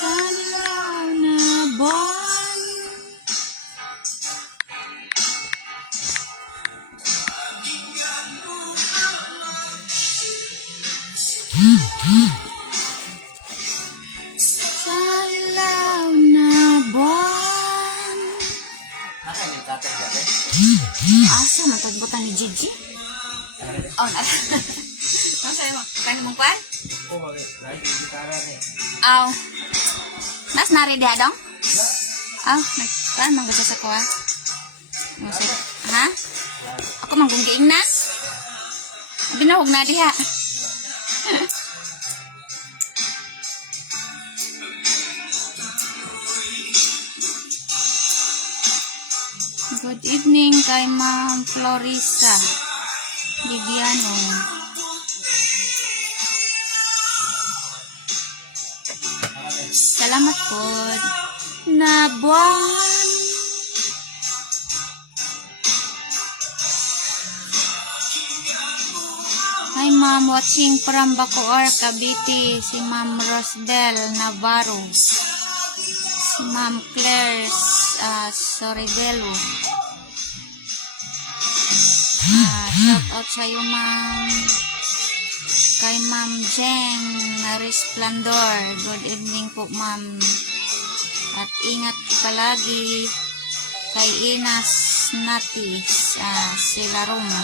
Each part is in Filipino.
Palaw na buwan. Palaw na buwan. Asa matagbutan ni Gigi? Oh, nala. Ano sa'yo mo? Kaya mong kwan? Aw. Nas nari dia dong? Aw, nagkaan mong gasa sa kuha? Ha? Ako manggunggiing na? Binahog na diha. Good evening kay Ma'am Florisa Viviano. Salamat po. Na buwan. Hi Ma'am, watching from Bacoor, Cavite. Si Ma'am Rosbel Navarro. Si Ma'am Claire Soribelo. Shout out sa'yo Ma'am. Kay Ma'am Jeng Resplandor. Good evening po Ma'am. At ingat palagi kay Inas Natis sila Roma.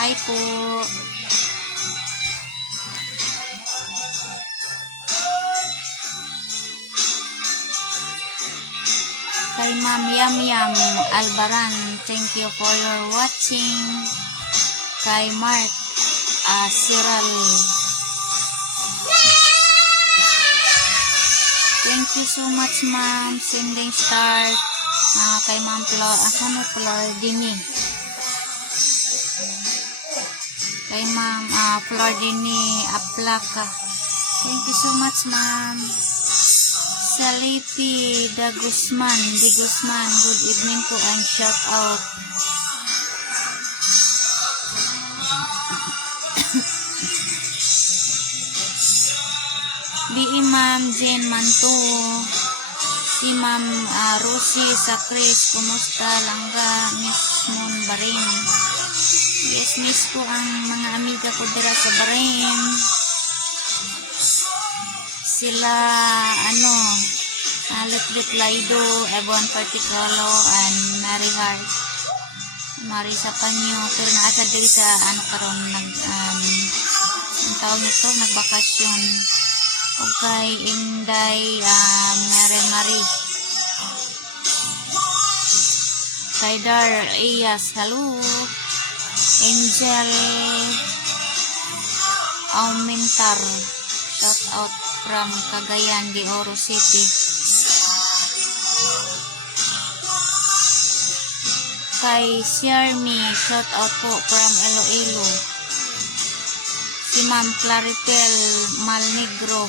Hi po. Kay Ma'am Yam Yam Albaran, thank you for your watching. Kay Mark Siral, thank you so much Ma'am. Sending star. Kay Ma'am Flordini. Kay Ma'am Flordini Aplaka, thank you so much Ma'am. Salipi De Guzman, good evening po and shout out. Di Ma'am Jane Manto, si Ma'am Rosie sa Chris, kumusta langga Miss Moon Bahrain? Yes, miss ko ang mga amiga ko dira sa Bahrain. Sila Litbit Laido, Ebon Particulo, and Mary Hart, Marisa Panyo, pero naasa diri sa karon ang tawag nito, nagbakasyon. Okay, Inday Marie Kaidar Iyas, hello. Angel Aumentar, shout out from Cagayan de Oro City. Kay Siermi, shout out po from Iloilo. Si Ma'am Claripel Malnegro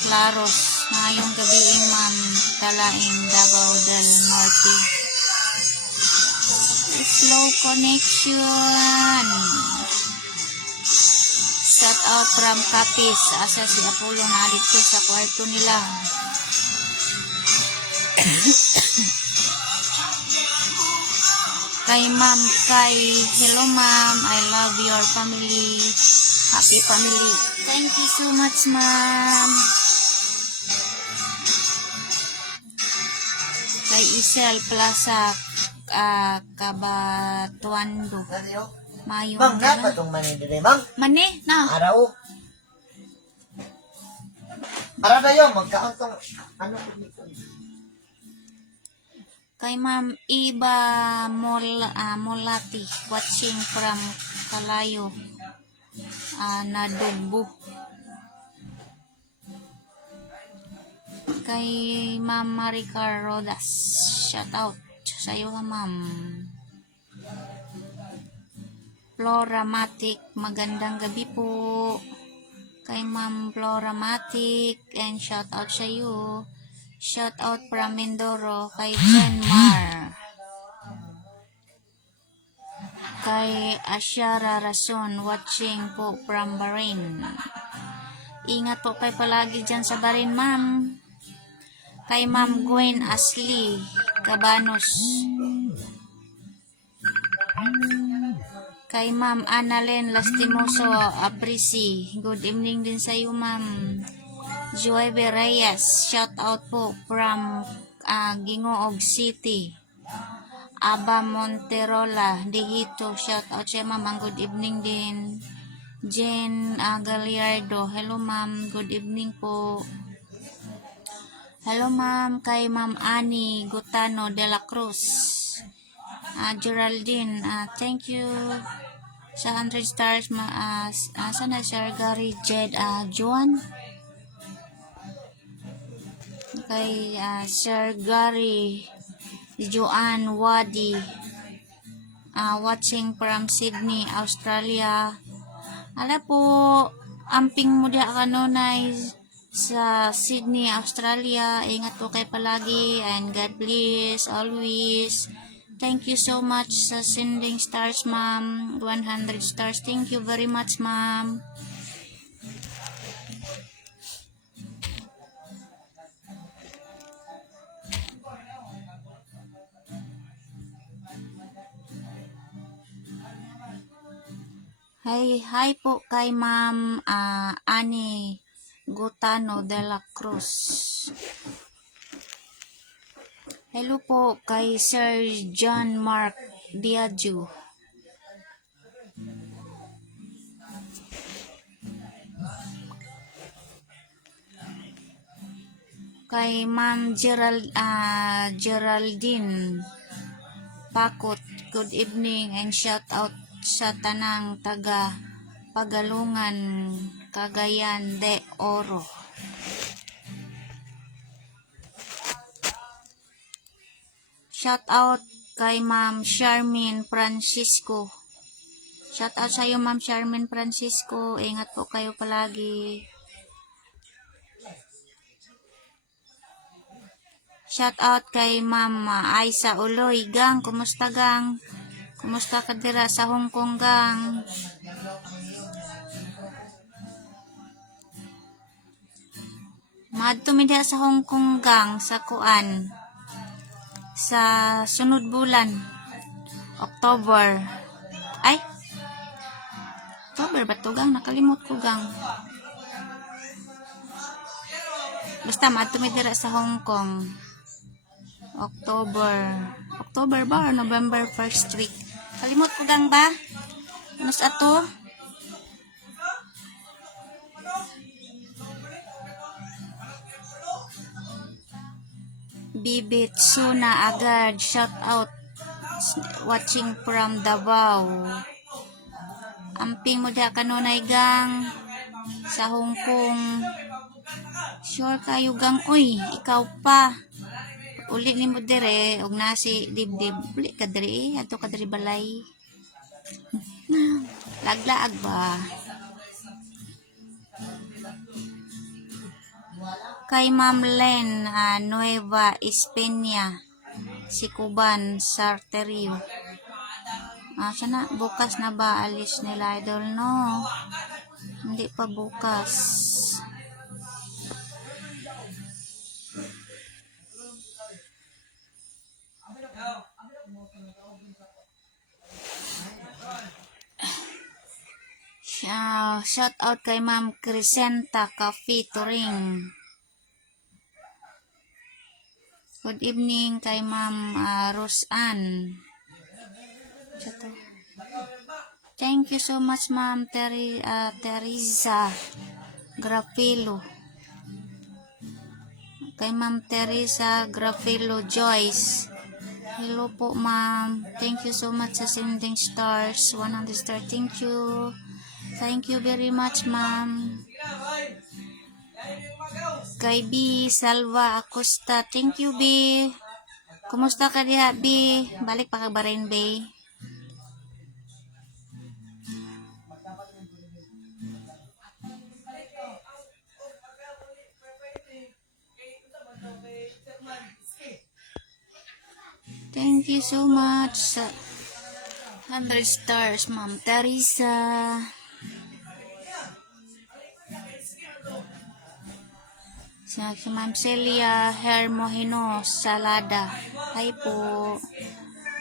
Claros, ngayong gabi Ma'am Talaing Davao del Norte. Slow connection. Shout out from Capiz. Asa si Apollo na dito sa kwarto nila. Kay Ma'am hello Ma'am, I love your family. Happy family. Thank you so much Ma'am. Kay Isel Plaza Cabatuando. Mayo. Bang, dapat itong mani dire, bang? Mani, na. Araw. Para tayo, magkaon tong, ko dito. Kay Ma'am Iba Molati, watching from Kalayo, Nadugbo. Kay Ma'am Maricar Rodas, shout out. sa'yo ha, ma'am. Floramatic, magandang gabi po. Kay Ma'am Floramatic, and shout out sa iyo. Shout out from Mindoro, kay Jenmar. Kay Asyara Rason, watching po from Bahrain. Ingat po kayo palagi dyan sa Bahrain, ma'am. Kay Ma'am Gwen Ashley Cabanos. Kay Ma'am Annalen Lastimoso Abrisi, good evening din sa iyo, ma'am. Joy Reyes, shout out po from Gingoog City. Aba Monterola, Dihito, shout out siya, ma'am. Good evening din. Jen Gallardo, hello ma'am, good evening po. Hello ma'am, kay Ma'am Annie Gutano de la Cruz. Geraldine, thank you sa 100 stars. Sana Sir Gary Jed Juan. Kay Sir Gary Joan Wadi, watching from Sydney, Australia. Ala po, amping mo dia kanunay sa Sydney, Australia. Ingat po kayo palagi, and God bless always. Thank you so much sa sending stars, ma'am. 100 stars. Thank you very much, ma'am. Hi po kay Ma'am Annie Gutano de la Cruz. Hello po kay Sir John Mark Diageo. Kay Ma'am Geraldine Pakot, good evening, and shout out sa tanang taga Pagalungan, Cagayan de Oro. Shout out kay Ma'am Charmaine Francisco. Shout out sa iyo, Ma'am Charmaine Francisco. Ingat po kayo palagi. Shout out kay Ma'am Aisa Uloy. Gang, kumusta gang? Kumusta ka dira sa Hong Kong, gang? Maadto mi diha sa Hong Kong, gang, sa kuan. Sa sunod bulan, October. Ay, October ba to, gang? Nakalimot ko, gang. Basta maadto mi dira sa Hong Kong. October ba or November 1st week? Kalimot ko, gang, ba? Ano sa ato? Bibit Suna Agad, shout out, watching from Davao. Amping mo da kanunay, gang, sa Hong Kong. Sure kayo, gang? Uy, ikaw pa. Uli ni mo dire, og nasi dibdib. Uli ka dire, ato ka dire balay. Laglaag ba? Kay Ma'am Len Nueva Espina, si Cuban Sarterio. Sana bukas na ba alis nila, idol? No, hindi pa bukas. Shout out kay Ma'am Crescenta Cafe Turing. Good evening kay Ma'am Roseanne. Thank you so much, Ma'am Teresa Grapilo. Kay Ma'am Teresa Grapilo Joyce. Hello po, ma'am. Thank you so much sa sending stars. 100 stars. Thank you. Thank you very much, ma'am. Kay B. Salva Acosta. Thank you, B. Kumusta ka diha, Bi? Balik pa ka Bahrain Bay? Thank you so much sa 100 stars, Ma'am Teresa. Si Ma'am Celia Hermohino Salada. Hi po.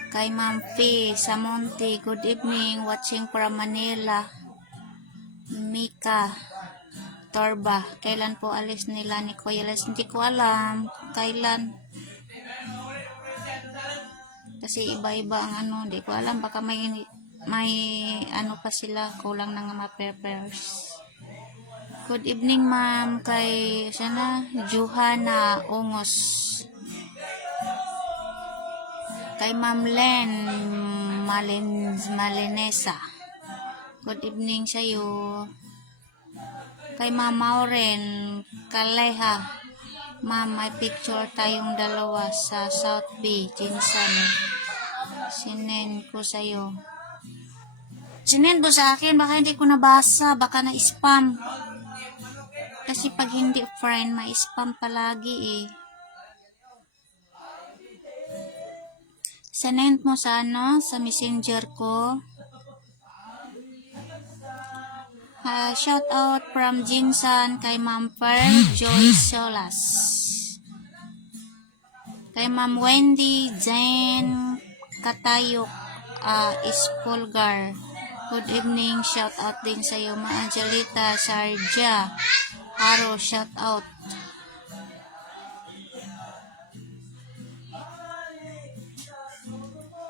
Kay Ma'am Fee Samonte, good evening. Watching from Manila. Mika Torba, kailan po alis nila ni Kuya Les? Hindi ko alam kailan. Kasi iba-iba ang ano, hindi ko alam. Baka may ano pa sila, kulang na nga ma-prepares. Good evening, ma'am, kay sana Johanna Ongos. Kay Ma'am Len Malinesa. Good evening sa iyo. Kay Ma'am Maureen Kaleha. Ma'am, may picture tayong dalawa sa South Bay, Jinsan. Sinend ko sa iyo. Sinend mo sa akin, baka hindi ko nabasa, baka na-spam. Kasi pag hindi friend, ma-spam palagi eh. Sinend mo sa ano, sa messenger ko. Shout out from Jinsan kay Ma'am Pearl Joy Solas. Kay Ma'am Wendy Jane Katayok Ispolgar. Good evening, shout out din sa iyo. Ma Angelita Sarja Haro, shout out.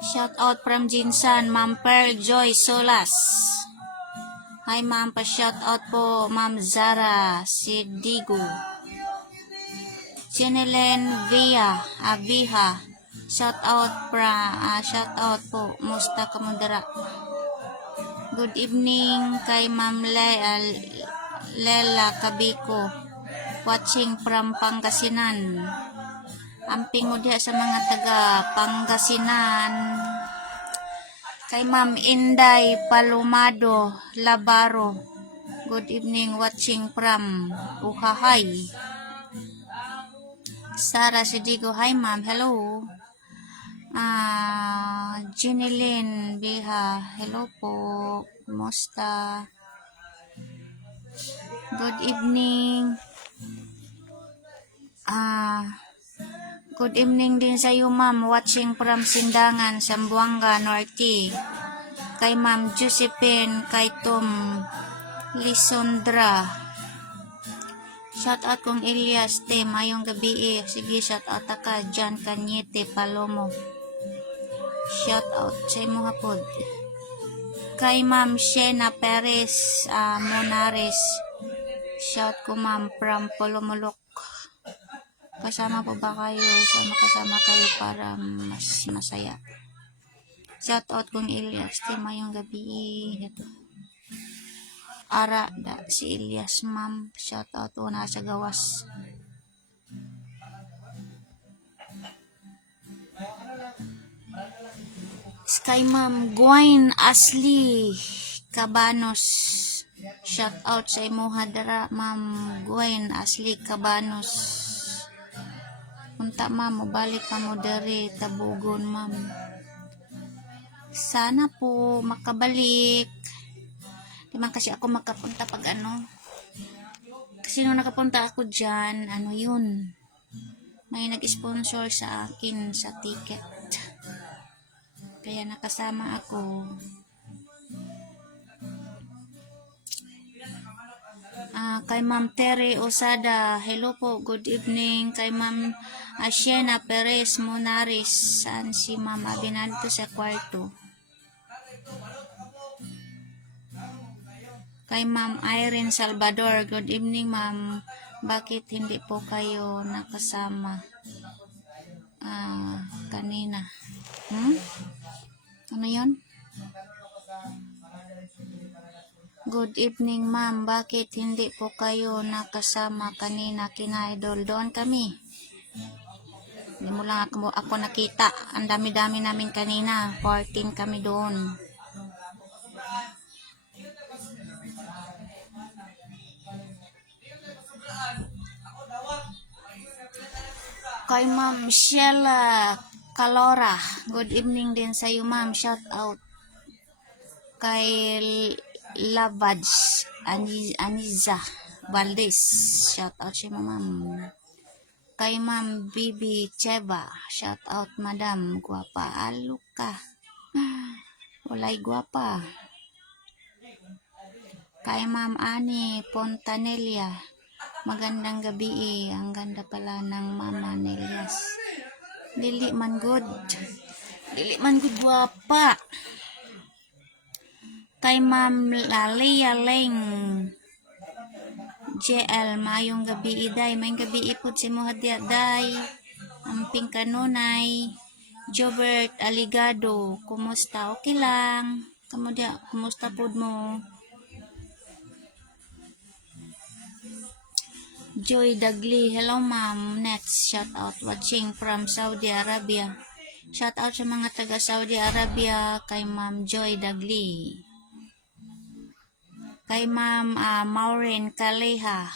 Shout out from Jinsan, Ma'am Pearl Joy Solas. Hi ma'am, pa-shout out po Ma'am Zara Sidigo. Chinelen Abiha. Shout out po. Musta ka mo dara? Good evening kay Ma'am Lela Kabiko. Watching from Pangasinan. Amping mo diha sa mga taga Pangasinan. Kay Ma'am Inday Palomado Labaro. Good evening, watching from Uhahay. Sara Sidigo, hi ma'am, hello. Jinilyn Biha, hello po. Kumusta? Good evening. Good evening din sa iyo ma'am, watching from Sindangan, Zamboanga Norte. Kay Ma'am Josephine, kay Tom Lisondra. Shout out kong Elias Te, mayong gabi eh. Sige, shout out ka John Cañete Palomo. Shout out sa imo hapod. Kay Ma'am Shena Perez Monares. Shout ko ma'am from Polomolok. Kasama po ba kayo? Kasama kayo para mas masaya. Shout out kong Elias, tema yung gabi. Ito. Ara, si Elias ma'am. Shout out po na sa gawas. Sky ma'am Gwain Asli Cabanos. Shout out sa imo hadara ma'am Gwain Asli Cabanos. Punta ma'am, mabalik pa mo dari Tabugon ma'am. Sana po makabalik. Di man kasi ako makapunta pag ano. Kasi nung nakapunta ako dyan, ano yun, may nag-sponsor sa akin sa ticket. Kaya nakasama ako. Kay Ma'am Terry Osada, hello po, good evening. Kay Ma'am Asiena Perez Monaris, saan si Ma'am Abinanto sa kwarto? Kay Ma'am Irene Salvador, good evening ma'am. Bakit hindi po kayo nakasama kanina? Ano yun? Good evening ma'am, bakit hindi po kayo nakasama kanina kina idol? Doon kami. Hindi mo lang ako nakita. Ang dami-dami namin kanina. 14 kami doon. Kay Ma'am Sheila Calora. Good evening din sa iyo, Ma'am. Shout out. Kay Lavage Aniza Valdez. Shout out siya, Ma'am. Kay Ma'am Bibi Cheva. Shout out, Madam. Guwapa. Alo ka. Walay guwapa. Kay Ma'am Ani Pontanilla. Magandang gabi eh. Ang ganda pala ng Mama Nelias. Dili man good. Dili man good guwapa. Kay Ma'am Lalia Leng. JL, mayong gabi iday. Mayong gabi ipod si Muhadia day. Amping kanunay. Jobert Aligado. Kumusta? Okay lang. Kamudia, kumusta pod mo? Joy Dagli, hello ma'am. Next, shout out watching from Saudi Arabia. Shout out sa mga taga Saudi Arabia kay Ma'am Joy Dagli. Kay Ma'am Maureen Kaleha.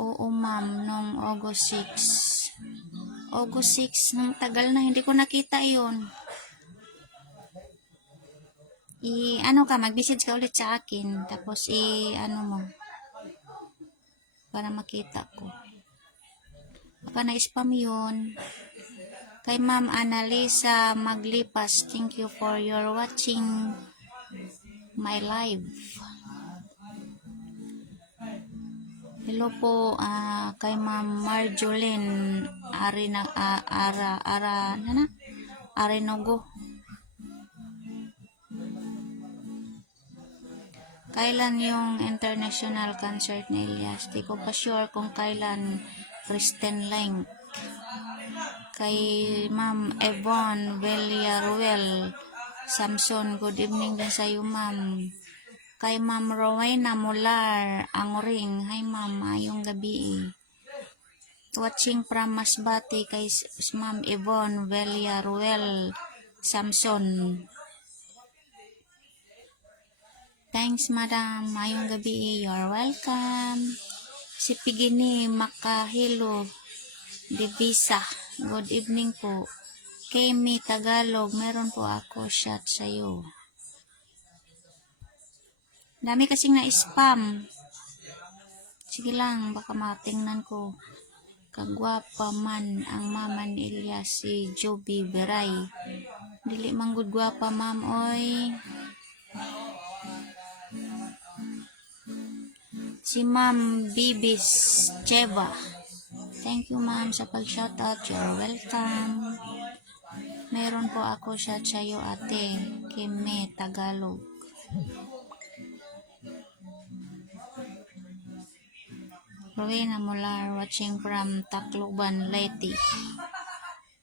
Oo ma'am, nung August 6. August 6, nung tagal na, hindi ko nakita iyon. Ano ka, mag-message ka ulit sa akin. Tapos ano mo. Para makita ko. Baka na-spam yun. Kay Ma'am Annalisa Maglipas, thank you for your watching my live. Hello po kay Ma'am Marjolene Arenogo. Kailan yung international concert ni Elias? Di ko pa sure kung kailan. Kristen Lang. Kay Ma'am Evon Villaruel Samson, good evening din sa iyo ma'am. Kay Ma'am Rowena Mular Angring, hi ma'am, ayong gabi Watching from Masbate kay Ma'am Evon Villaruel Samson. Thanks, madam. Mayong gabi. You're welcome. Si Pigini Makahilo Divisa. Good evening po. Kemi Tagalog. Meron po ako shot sa'yo. Dami kasing na-spam. Sige lang. Baka matingnan ko. Kagwapa man ang mama ni Elias, si Joby Beray. Dili manggod gwapa, ma'am. Oy. Si Ma'am Bibis Cheva. Thank you ma'am sa pag-shoutout. You're welcome. Meron po ako shout sa'yo ate. Kime Tagalog. Rowena Mular watching from Tacloban, Leyte.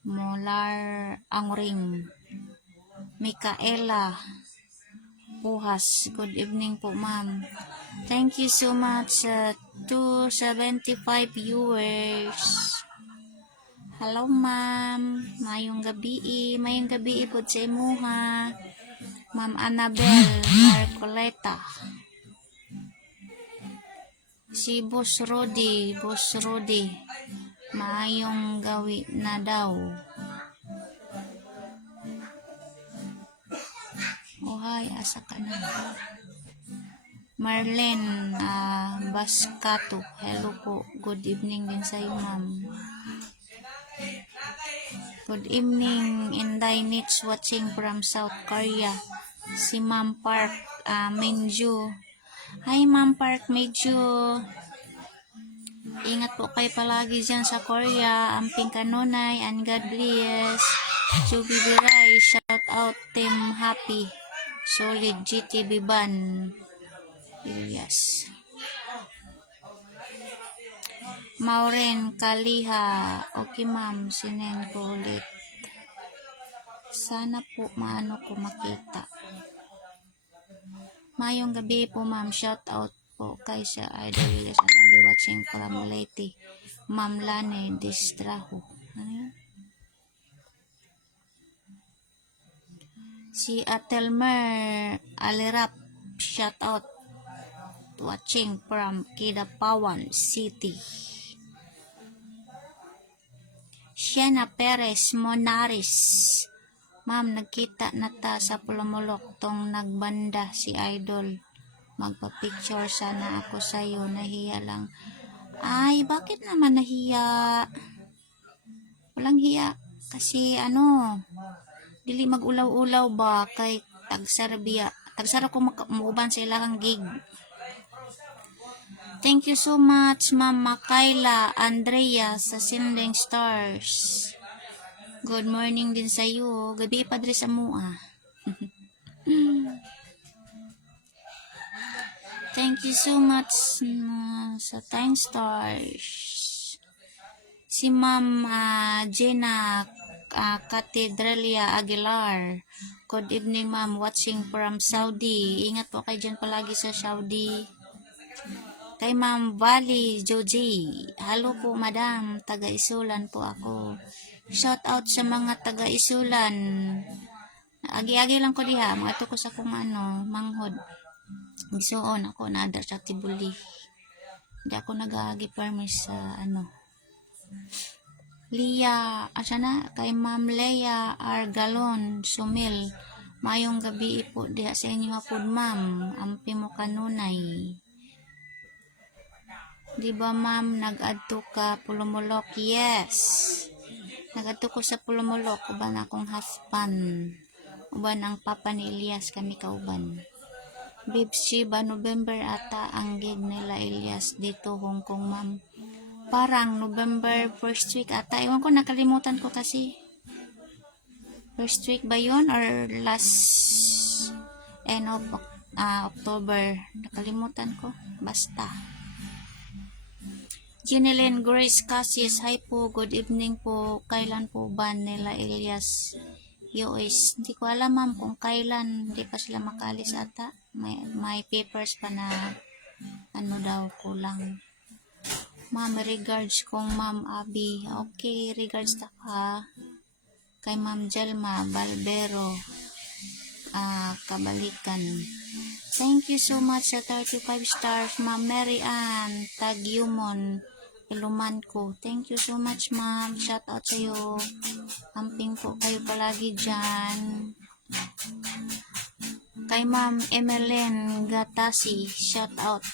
Mular Angring. Micaela Puhas. Good evening po ma'am. Thank you so much 275 viewers. Hello ma'am. Mayong gabi. Mayong gabi po sa imuha. Ma'am Annabel Marcoleta. Si Boss Rodi. Mayong gawi na daw. Ohay, asa ka na. Marlene Bascato. Hello po. Good evening din sa iyo, ma'am. Good evening, Inday Nits watching from South Korea. Si Ma'am Park Minju. Hi, Ma'am Park Minju. Ingat po kayo palagi dyan sa Korea. Amping kanunay and God bless. Joby Biray. Shout out Team Happy. Solid GTB Ban. Yes. Maureen Kaliha. Okay ma'am, sinen ko ulit. Sana po maano ko makita. Mayong gabi po ma'am, shout out po kay sa Idol Willis and I'll be watching from Leyte. Ma'am Lane Distraho. Ano yun? Si Atelmer Alirap, shout out, watching from Kidapawan City. Shena Perez Monaris, ma'am, nagkita na ta sa Pulamulok tong nagbanda si Idol. Magpa-picture sana ako sa'yo, nahiya lang. Ay, bakit naman nahiya? Walang hiya. Kasi dili mag-ulaw-ulaw ba kay tagsarbiya. Tagsara ko muuban sa ilang gig. Thank you so much, Ma'am Makaila Andrea sa Sending Stars. Good morning din sa iyo. Gabi pa dre sa mua. Thank you so much sa Time Stars. Si Ma'am Jenna Catedralia Aguilar. Good evening, Ma'am. Watching from Saudi. Ingat po kayo dyan palagi sa Saudi. Kay Ma'am Valley Joji. Hello po, Madam. Taga-Isulan po ako. Shout out sa mga taga-Isulan. Agi-agi lang ko diha. Mga to ko sa kung manghod. Bisuon ako na adar sa Tibuli. Hindi ako nag-agi permis sa Lia, kay Ma'am Leia Argalon Sumil. Mayong gabi po diha sa inyo hapon, Ma'am. Ampi mo kanunay. Di ba, Ma'am, nag-adto ka Pulumulok? Yes. Nag-adto ko sa Pulumulok, uban akong husband. Uban ang papa ni Elias, kami kauban. Bibsi ba November ata ang gig nila Elias dito Hong Kong, Ma'am? Parang November first week ata. Ewan ko, nakalimutan ko kasi. First week ba yun? Or last end of October? Nakalimutan ko. Basta. Junilyn Grace Cassius, hi po, good evening po. Kailan po ba nila Elias US? Hindi ko alam, Ma'am, kung kailan. Hindi pa sila makalis ata. May papers pa na daw kulang. Ma'am, regards kong Ma'am Abby. Okay, regards ta ka. Kay Ma'am Jelma Balbero Kabalikan. Thank you so much sa 35 stars, Ma'am Mary Ann Tagyumon Iluman ko. Thank you so much, Ma'am. Shout out sa iyo. Amping po kayo palagi dyan. Kay Ma'am Emeline Gatasi, shout out.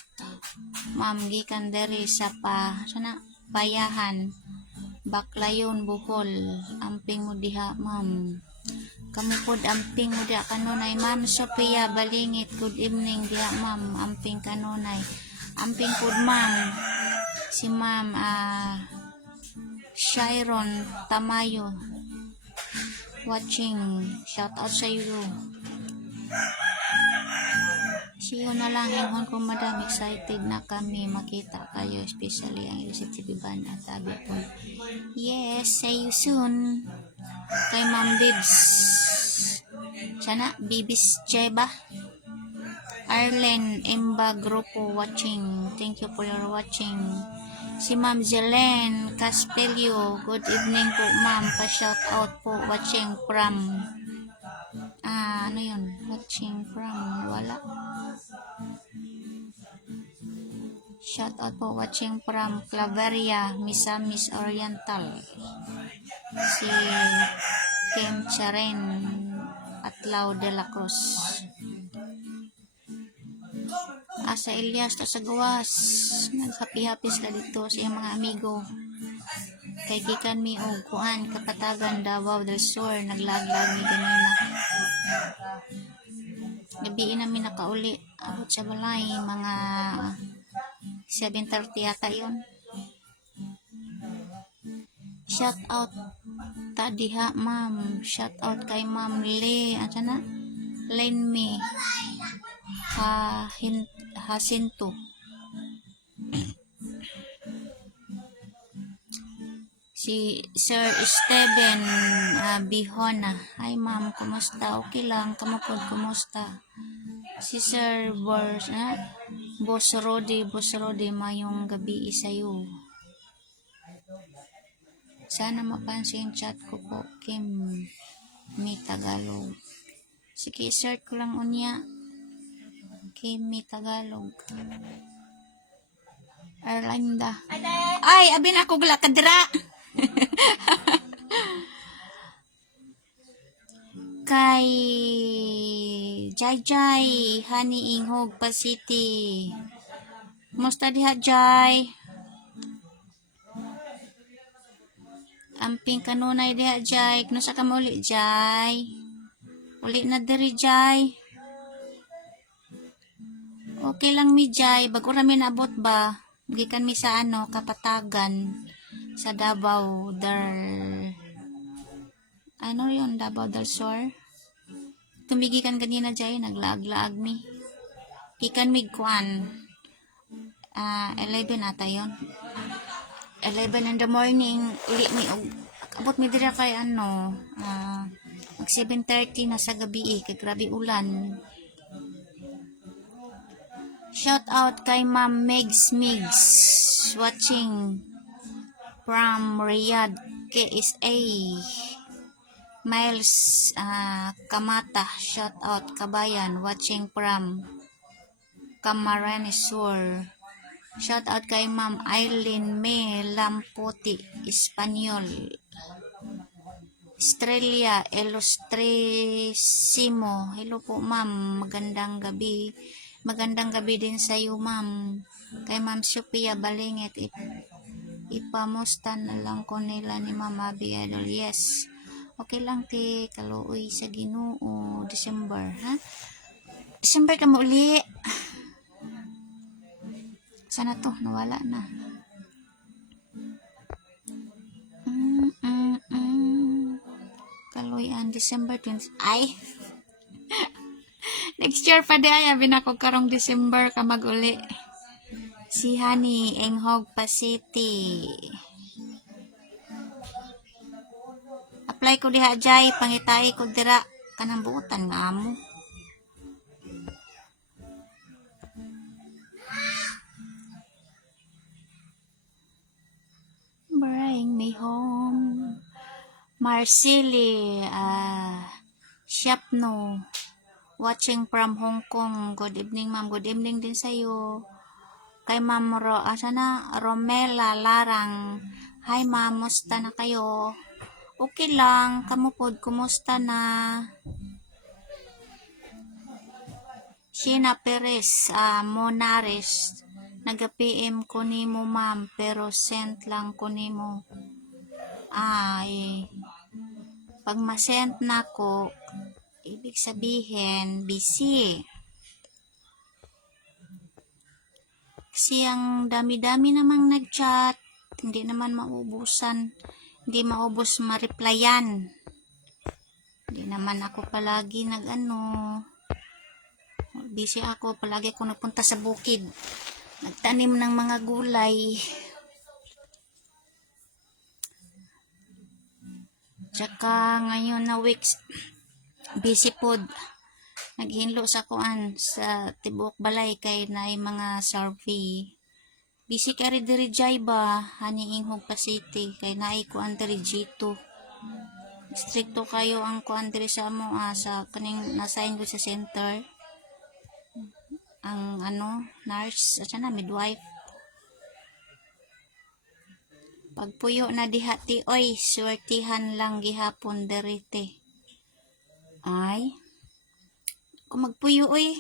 Ma'am gikan dere sa Payahan, Baklayon, Bohol. Amping mo diha, Ma'am. Kamupod amping mo diha kanunay. Ma'am Sophia Balingit, good evening diha, Ma'am. Amping kanunay. Amping pod, Ma'am. Si Ma'am Shiron Tamayo watching. Shout out sa iyo. Siyo na lang ingon ko, Madam. Excited na kami makita kayo, especially ang LCTV Ban at Abipol. Yes, see you soon. Kay Ma'am Bibs. Sana Bibis Cheba. Arlen Emba Grupo watching. Thank you for your watching. Si Ma'am Jelen Caspelio, good evening po, Ma'am. Pa-shout out po, watching from watching from wala. Shout out po, watching from Claveria, Misamis Oriental. Si Kim Charen Atlaw de la Cruz. Sa Elias to sa gawas, naghappy-happy sila dito sa iyang mga amigo. Kay gikan mi og kuan Kapatagan, Davao del Sur, naglaglag mi ganina. Gabi namin nakauli abot sa balay mga 7:30 yata yun. Shout out ta diha, Ma'am. Shout out kay Ma'am Lenme Jacinto. Si Sir Steven Bihona. Hi, Ma'am, kumusta? Okay lang, kamukod, kumusta? Si Sir Boss Rodi, mayong gabi isayo. Sana mapansin chat ko po, Kim Mi Tagalog. Sige, search ko lang unya. Kim Mi Tagalog. Erlinda. Ay, abin ako gula kadira. Kay Jai Honey Inghog Pa City. Musta diha Jai? Amping kanunay diha Jai. Knusa ka mo uli Jai? Uli na diri Jai. Okay lang mi Jai. Bago rami nabot ba? Gikan mi sa Kapatagan. Sa Davao ano yun? Davao del Sur. Tumigikan kanina Jai. Naglaag-laag mi. Gikan mi kuan. 11 ata yun. 11 in the morning. Uli mi abot mi dira kay mag 7:30 na sa gabi kay grabe ulan. Shout out kay Ma'am Megs watching from Riyadh, KSA. Miles Kamata, shout out Kabayan, watching from Camarines Sur. Shout out kay Ma'am Eileen May Lamputi, Espanyol. Estrella Ilustrisimo. Hello po ma'am, magandang gabi. Magandang gabi din sa iyo ma'am. Kay Ma'am Sophia Balingit, ipamusta na lang ko nila ni Ma'am Abby Idol. Yes. Okay lang ti kaluoy sa Ginoo. December, ha? December ka mo uli. Sana to, nawala na. Kaluyan, December 20. Ay! Next year pa di ay, abin ako karong December ka maguli. Si Honey, Inghog Pa City. Apply ko diha Jai, pangitay ko dira. Kanang buutan nga mo. Bring me home. Marceli, Shapno, watching from Hong Kong. Good evening, ma'am. Good evening din sa'yo. Kay Ma'am Romela Larang. Hi, ma'am. Musta na kayo? Okay lang. Kamupod, kumusta na? Sheena Perez, Monares. Nag-PM ko nimo, ma'am. Pero sent lang ko nimo. Pag ma-send na ko, ibig sabihin, busy. Kasi ang dami-dami namang nag-chat, hindi naman maubusan, hindi maubos ma-replyan. Hindi naman ako palagi busy ako, palagi ako napunta sa bukid. Nagtanim ng mga gulay. Tsaka ngayon na weeks, busy pod. Naghinlo sa kuan sa Tibok Balay kay naay mga survey. Busy ka rin diri Jai ba? Honey Inghog Pa City kay naay kuan diri G2. Stricto kayo ang kuan diri sa mo sa kaning nasign ko sa center. Ang nurse at na midwife. Pagpuyo na diha ti oy, swertihan lang gihapon derite. Ay, kung magpuyo oy,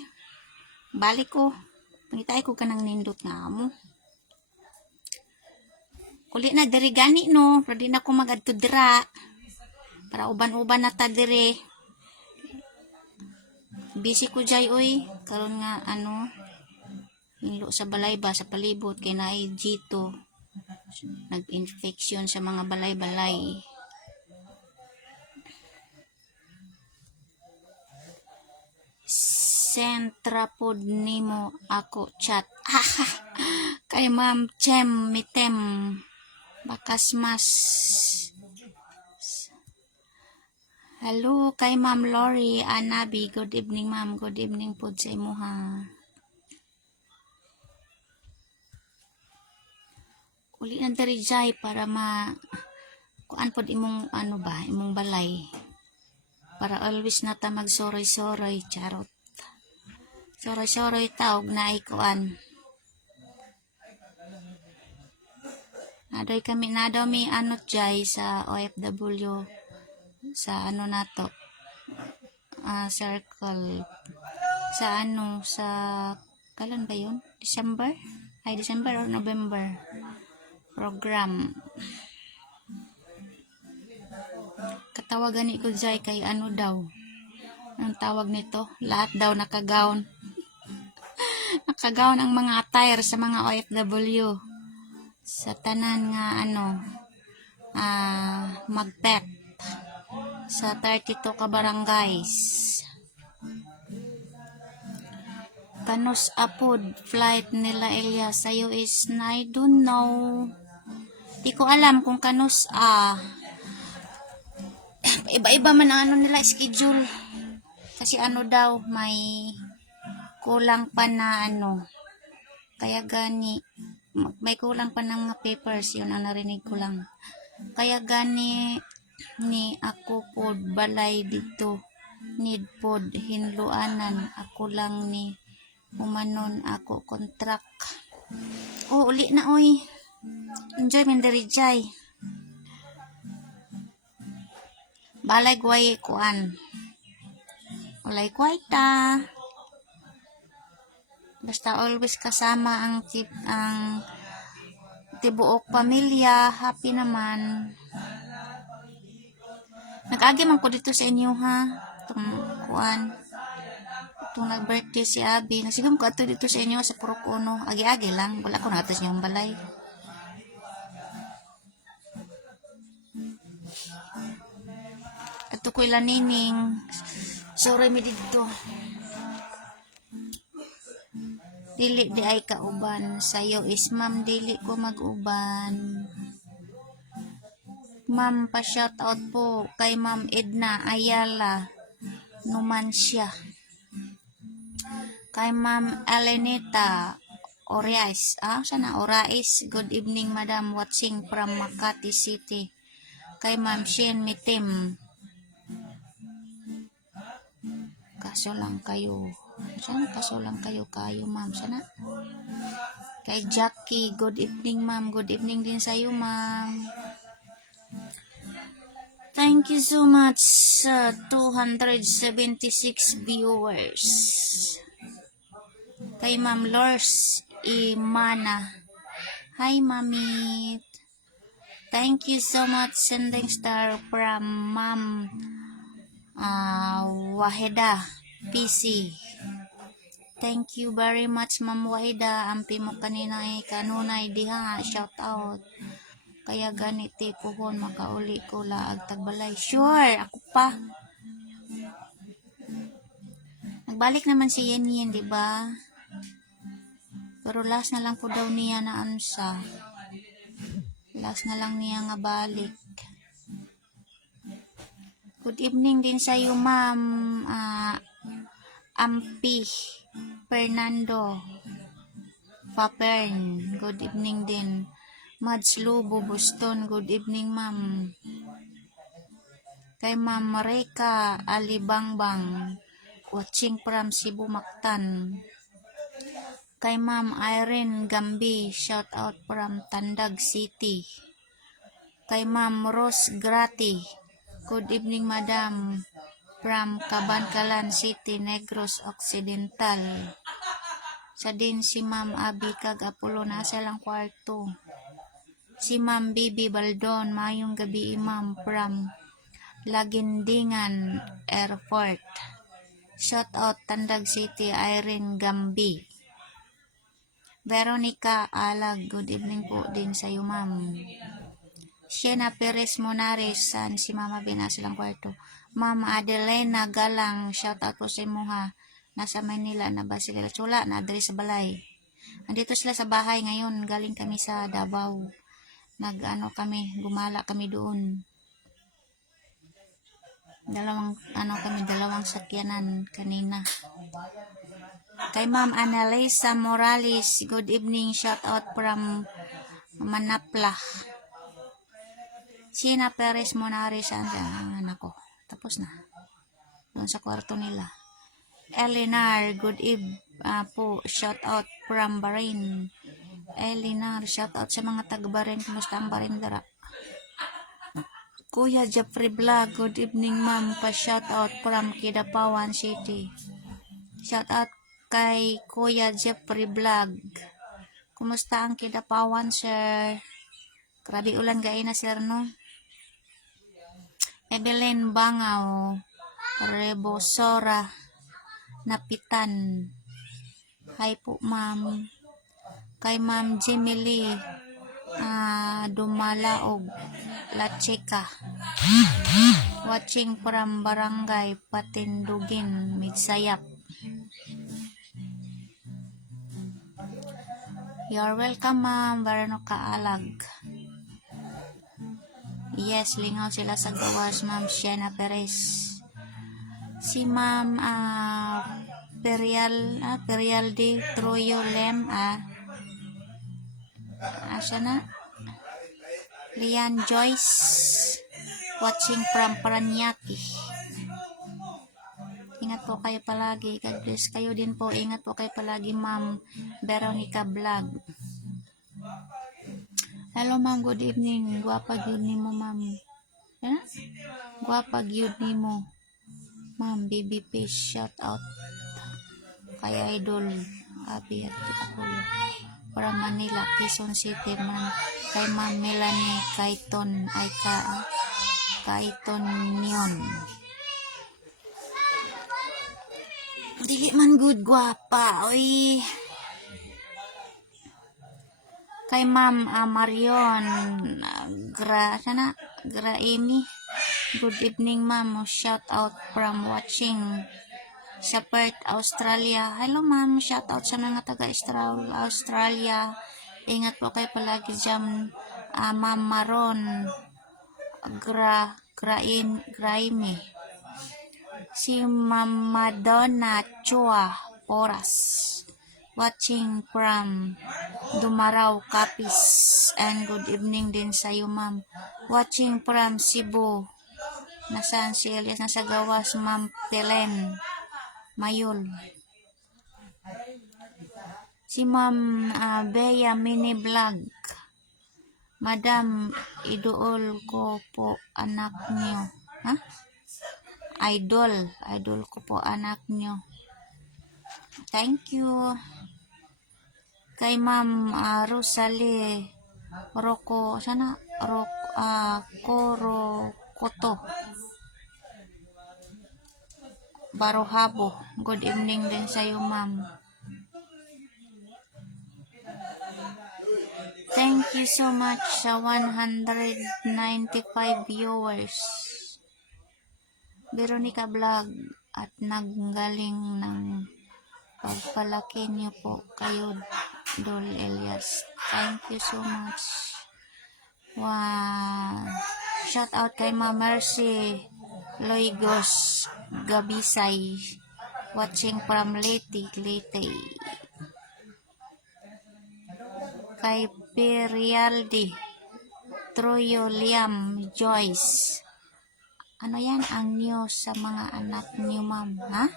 balik ko. Pangitay ko kanang nindot nga mo. Kuli na diri gani no, pero di na ko magadto dira. Para uban-uban na ta diri. Busy ko jay oy, karon nga hinlo sa balay ba sa palibot kay naay G2. Nag-infection sa mga balay-balay. Sentrapod nimo ako chat. Kay Ma'am Chem Mitem Bakas Mas. Hello kay Ma'am Lori Anabi. Good evening ma'am. Good evening po sa imuha. Uli ng darijay para kuan pod imong ano ba, imong balay. Para always na ta mag-soroy-soroy, charot. Soroy-soroy taog na kuan. Nadoy kami, nadaw mi ano jay sa OFW sa ano nato, circle sa ano, sa kailan ba yun? December or November program. Katawagan ni ko jay kay ano daw, ang tawag nito, lahat daw nakagaon. Nakagaon ang mga attire sa mga OFW sa tanan nga ano, magpet sa 32 ka barangays. Kanus apod flight nila Elias sa US na I don't know. Di ko alam kung kanus iba-iba man ang ano nila schedule. Kasi ano daw, may kulang pa na ano. Kaya gani, may kulang pa ng mga papers, yun ang narinig ko lang. Kaya gani, ni ako pod balay dito, need pod hinluanan, ako lang ni umanon ako contract. Uli na oy. Enjoy minderi jay. Balay guway kuan. Walay kwarta. Basta always kasama ang tibuok pamilya, happy naman. Nag-agi man ko dito sa inyo ha. Itong kuan. Itong nag-birthday si Abby. Nasigam ko ato dito sa inyo sa Purok Uno. Agi-agi lang. Wala ko natas niyong balay. Ato ko ilan nining. Sorry mi dito. Dili di ay kauban. Sayo is ma'am, dili ko mag-uban. Ma'am, pa-shoutout po kay Ma'am Edna Ayala Numancia. Kay Ma'am Elenita Orias. Sana Orais. Good evening, Madam. Watching from Makati City. Kay Ma'am Shen Mitim. Kaso lang kayo. Sana kaso lang kayo, ma'am. Sana. Kay Jackie. Good evening, ma'am. Good evening din sa'yo, ma'am. Thank you so much sa 276 viewers. Kay Ma'am Lors Imana. Hi, Mami. Thank you so much sending star from Ma'am Wahida PC. Thank you very much, Ma'am Wahida. Ampi mo kanina kanunay diha. Shout out. Kaya ganiti pohon makauli ko laag tagbalay. Sure, ako pa. Nagbalik naman si Yen Yen, di ba? Pero last na lang po daw niya na ansa. Last na lang niya nga balik. Good evening din sa iyo, Ma'am Ampi Fernando Papern. Good evening din. Mads Lubo, Boston. Good evening, ma'am. Kay Ma'am Mareka Alibangbang, watching from Cebu, Mactan. Kay Ma'am Irene Gambi, shout out from Tandag City. Kay Ma'am Rose Grati, good evening, madam. From Cabancalan City, Negros Occidental. Sa din si Ma'am Abi kag Apollo, nasa lang kwarto. Si Ma'am Bibi Baldon, mayong gabi, ma'am, from Lagindingan Airport. Shout out Tandag City, Irene Gambi. Veronica Alag, good evening po din sa iyo, ma'am. Shena Perez Monares, san si Mama Bina silang kwarto. Ma'am Adelena Galang, shout out po sa imuha. Nasa Manila na ba sila? Wala, na-address sa balay. Andito sila sa bahay ngayon, galing kami sa Davao. Kami, gumala kami doon. Dalawang sakyanan kanina. Kay Ma'am Annalisa Morales, good evening, shout out from Manapla. Sheena Perez Monari, saan ang anak ko? Tapos na. Doon sa kwarto nila. Elinar, good eve po. Shout out from Bahrain. Elinar, shout out sa mga taga-Bahrain. Kumusta ang Bahrain dara? Kuya Jeffrey Vlog, good evening ma'am. Pa-shout out from Kidapawan City. Shout out kay Kuya Jeffrey Vlog. Kumusta ang Kidapawan, sir? Grabe ulan gaya na, sir, no? Evelyn Bangaw, Rebosora, Napitan. Hi po, ma'am. Kay Ma'am Jimily, Dumalaog, La Chica. Watching from Barangay Patindugin, Midsayap. You're welcome, ma'am. Barano Kaalag. Yes, lingaw sila sa gawas, ma'am Sheena Perez. Si ma'am Perialdi Troyo Lem, asa na? Lian Joyce, watching from Paranaque. Ingat po kayo palagi. God bless kayo din po. Ingat po kayo palagi, ma'am Veronica Vlog. Hello, ma'am. Good evening. Guwapa gyud nimo, ma'am. Yan? Guwapa gyud nimo, ma'am. Baby Fish, shout out kay Idol Abi at Apollo from Manila, Quezon City, ma'am. Kay Ma'am Melanie Kaiton ay Kaiton Nyon. Dili man good guwapa, oy. Kay Ma'am Marion Graimi, good evening, ma'am. Shout out from watching sa Perth, Australia. Hello, ma'am. Shout out sa mga taga Australia. Ingat po kayo palagi dyan, Ma'am Maron Graimi. Si Ma'am Madonna Chua Poras, watching from Dumaraw, Capiz, and good evening din sa iyo, ma'am. Watching from Cebu, nasaan si Elias? Nasa gawas, ma'am Pelen Mayol. Si ma'am Bea Mini Vlog, madam, idol ko po anak niyo. Ha? Idol ko po anak niyo. Thank you. Kay ma'am Rosalie Roko, sana Korokoto Barohabo, good evening din sa iyo, ma'am. Thank you so much sa 195 viewers. Veronica Vlog, at nanggaling ng pagpalaki niyo po kayo, Dol Elias. Thank you so much. Wow. Shout out kay Ma'am Mercy Loigos Gabisay, watching from Leyte. Kay Perialdi Troyo Liam Joyce. Ano yan? Ang news sa mga anak niyo, ma'am. Ha?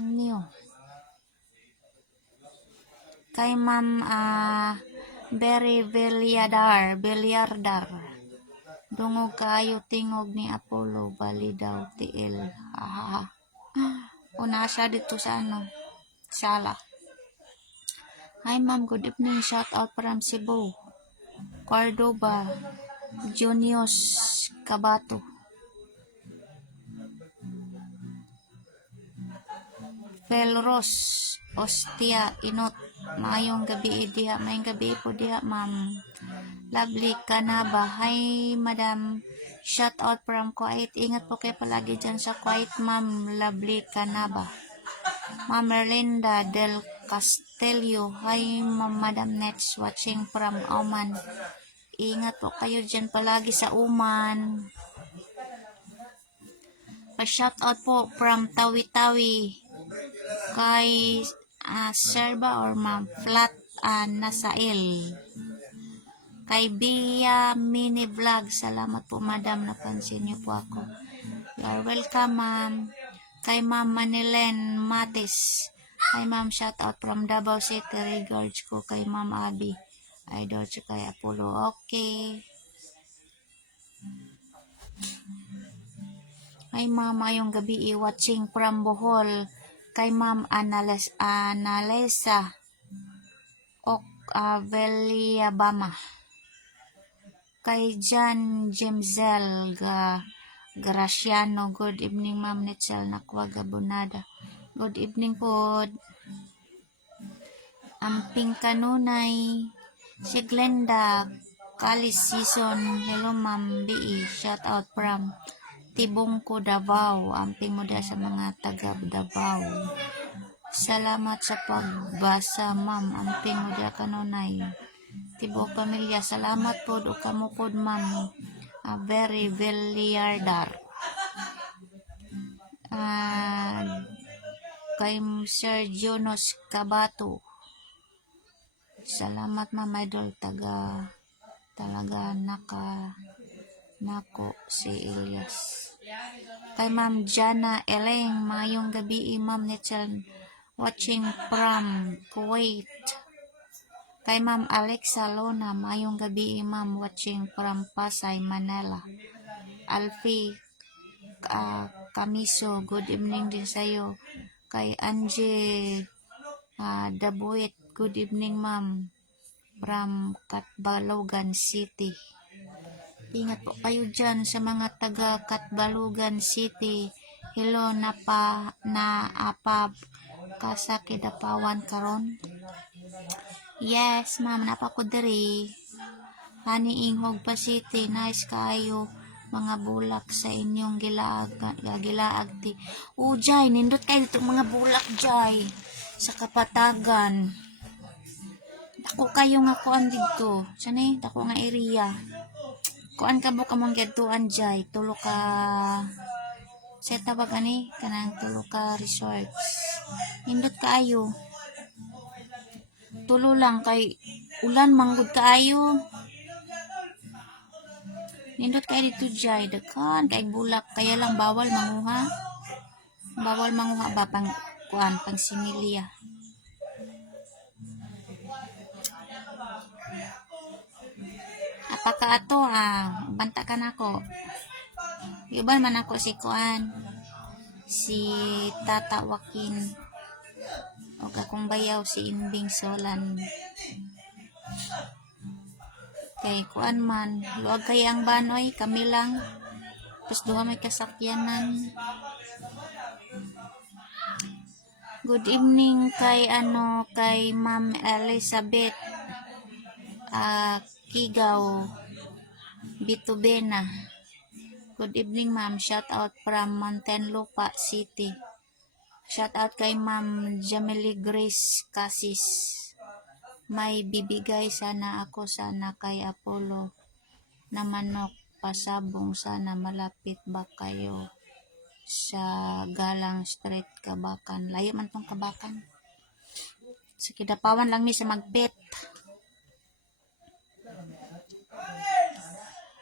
Ang news. Kay ma'am Berry Belyardar. Dungog kayo tingog ni Apollo. Bali daw TL. Una siya dito sa sala. Hi, ma'am. Good evening. Shout out from Cebu, Cordoba, Junius Cabato. Felros Ostia Inot. Maayong gabi diha. Maayong gabi po diha, ma'am. Lovely Kanaba. Hi, madam. Shout out from Kuwait. Ingat po kayo palagi dyan sa Kuwait, ma'am. Lovely Kanaba. Ma'am Merlinda Del Castelio. Hi, ma'am, Madam Nets, watching from Oman. Ingat po kayo dyan palagi sa Oman. Pa-shout out po from Tawi-Tawi kay Serba or Ma'am Flat Nasael. Kay Bia Mini Vlog, salamat po madam, napansin niyo po ako. You're welcome ma'am. Kay Ma'am Manilen Matis, hi ma'am, shout out from Davao City, regards ko kay Ma'am Abby, idol siya kay Apollo. Okay. Hi ma'am, ayong gabi watching from Bohol. Kay Ma'am Analesa Veliabama. Kay Jan Jemzel Graciano, good evening ma'am. Netzel Nakwaga Bonada, good evening po. Amping Kanunay, si Glenda Kalis Season, hello ma'am BE, shout out from Tibongko, Davao. Amping mo sa mga taga Davao. Salamat sa pagbasa ma'am. Amping mo kanunay. Tibok pamilya, salamat po do kamo pod ma'am. Very Villiardar. Kay Sir Jonas Cabato, salamat ma'am idol, talaga nako si Elias. Kay Ma'am Jana Eleng, mayong gabi ma'am. Netzel watching from Kuwait. Kay Ma'am Alexa Lona, mayong gabi ma'am, watching from Pasay, Manila. Alfie Kamiso, good evening din sa'yo. Kay Angie Dabuit, good evening ma'am, from Catbalogan City. Ingat po kayo dyan sa mga taga Catbalogan City. Hello, naapab ka sa Kidapawan karon? Yes ma'am, napako diri. Haniinghog pa City, nice kayo mga bulak sa inyong gilaag ti. Jay, nindot kayo itong mga bulak jay sa Kapatagan. Dako kayo nga kuan dito. Sani, dako nga area. Kuan ka mo kamong gatuan jay, tulo ka sa tawag ani kanang tulo ka resorts. Nindot kaayo. Tulo lang kay ulan manggod kaayo. Nindot kay dito jay, dakan kay bulak, kaya lang bawal manguha. Bawal manguha ba pang kuan, pang similya. Apaka ato banta ka nako. Iban man ako si kuan, si Tata Joaquin, o kakong bayaw si Imbing Solan. Kay kuan man, luag kay ang banoy, kami lang. Tapos duha may kasakyanan. Good evening kay kay Ma'am Elizabeth Kigaw Bitubena. Good evening ma'am, shout out from Muntinlupa City. Shout out kay Ma'am Jamily Grace Casis. May bibigay sana ako sana kay Apollo na manok pasabong, sana malapit ba kayo sa Galang Street, Kabakan? Layo man tong Kabakan. Sa Kidapawan lang mi sa Magpit.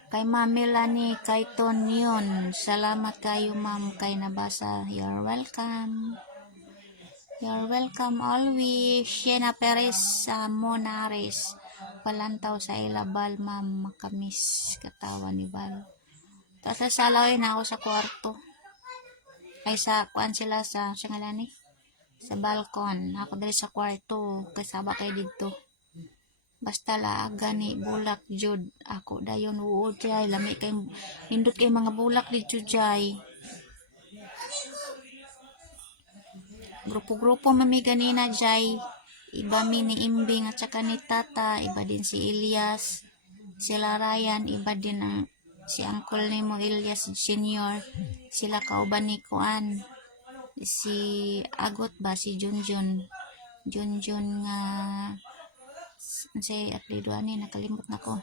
Kay Ma'am Melanie Kaiton yun, salamat kayo ma'am kay nabasa. You're welcome. You're welcome always. Shena Perez Monares, Palantaw sa Ilabal ma'am, makamis katawan ni Bal. Tapos salawin na ako sa kwarto. Ay sa kuan sila sa ngalani, sa balkon. Ako dali sa kwarto kasaba kay dito. Basta laaga ni bulak jud ako dayon. Oo jay, lami kay hindot kay mga bulak dito jay. Grupo-grupo mami ganina jay. Iba mi ni Imbing at saka ni Tata, iba din si Elias, sila Ryan, iba din ang si Uncle nimo Elias Senior, sila kauban ni Kuan, si Agot ba, si Junjun nga si Atlido ani, nakalimot na ko.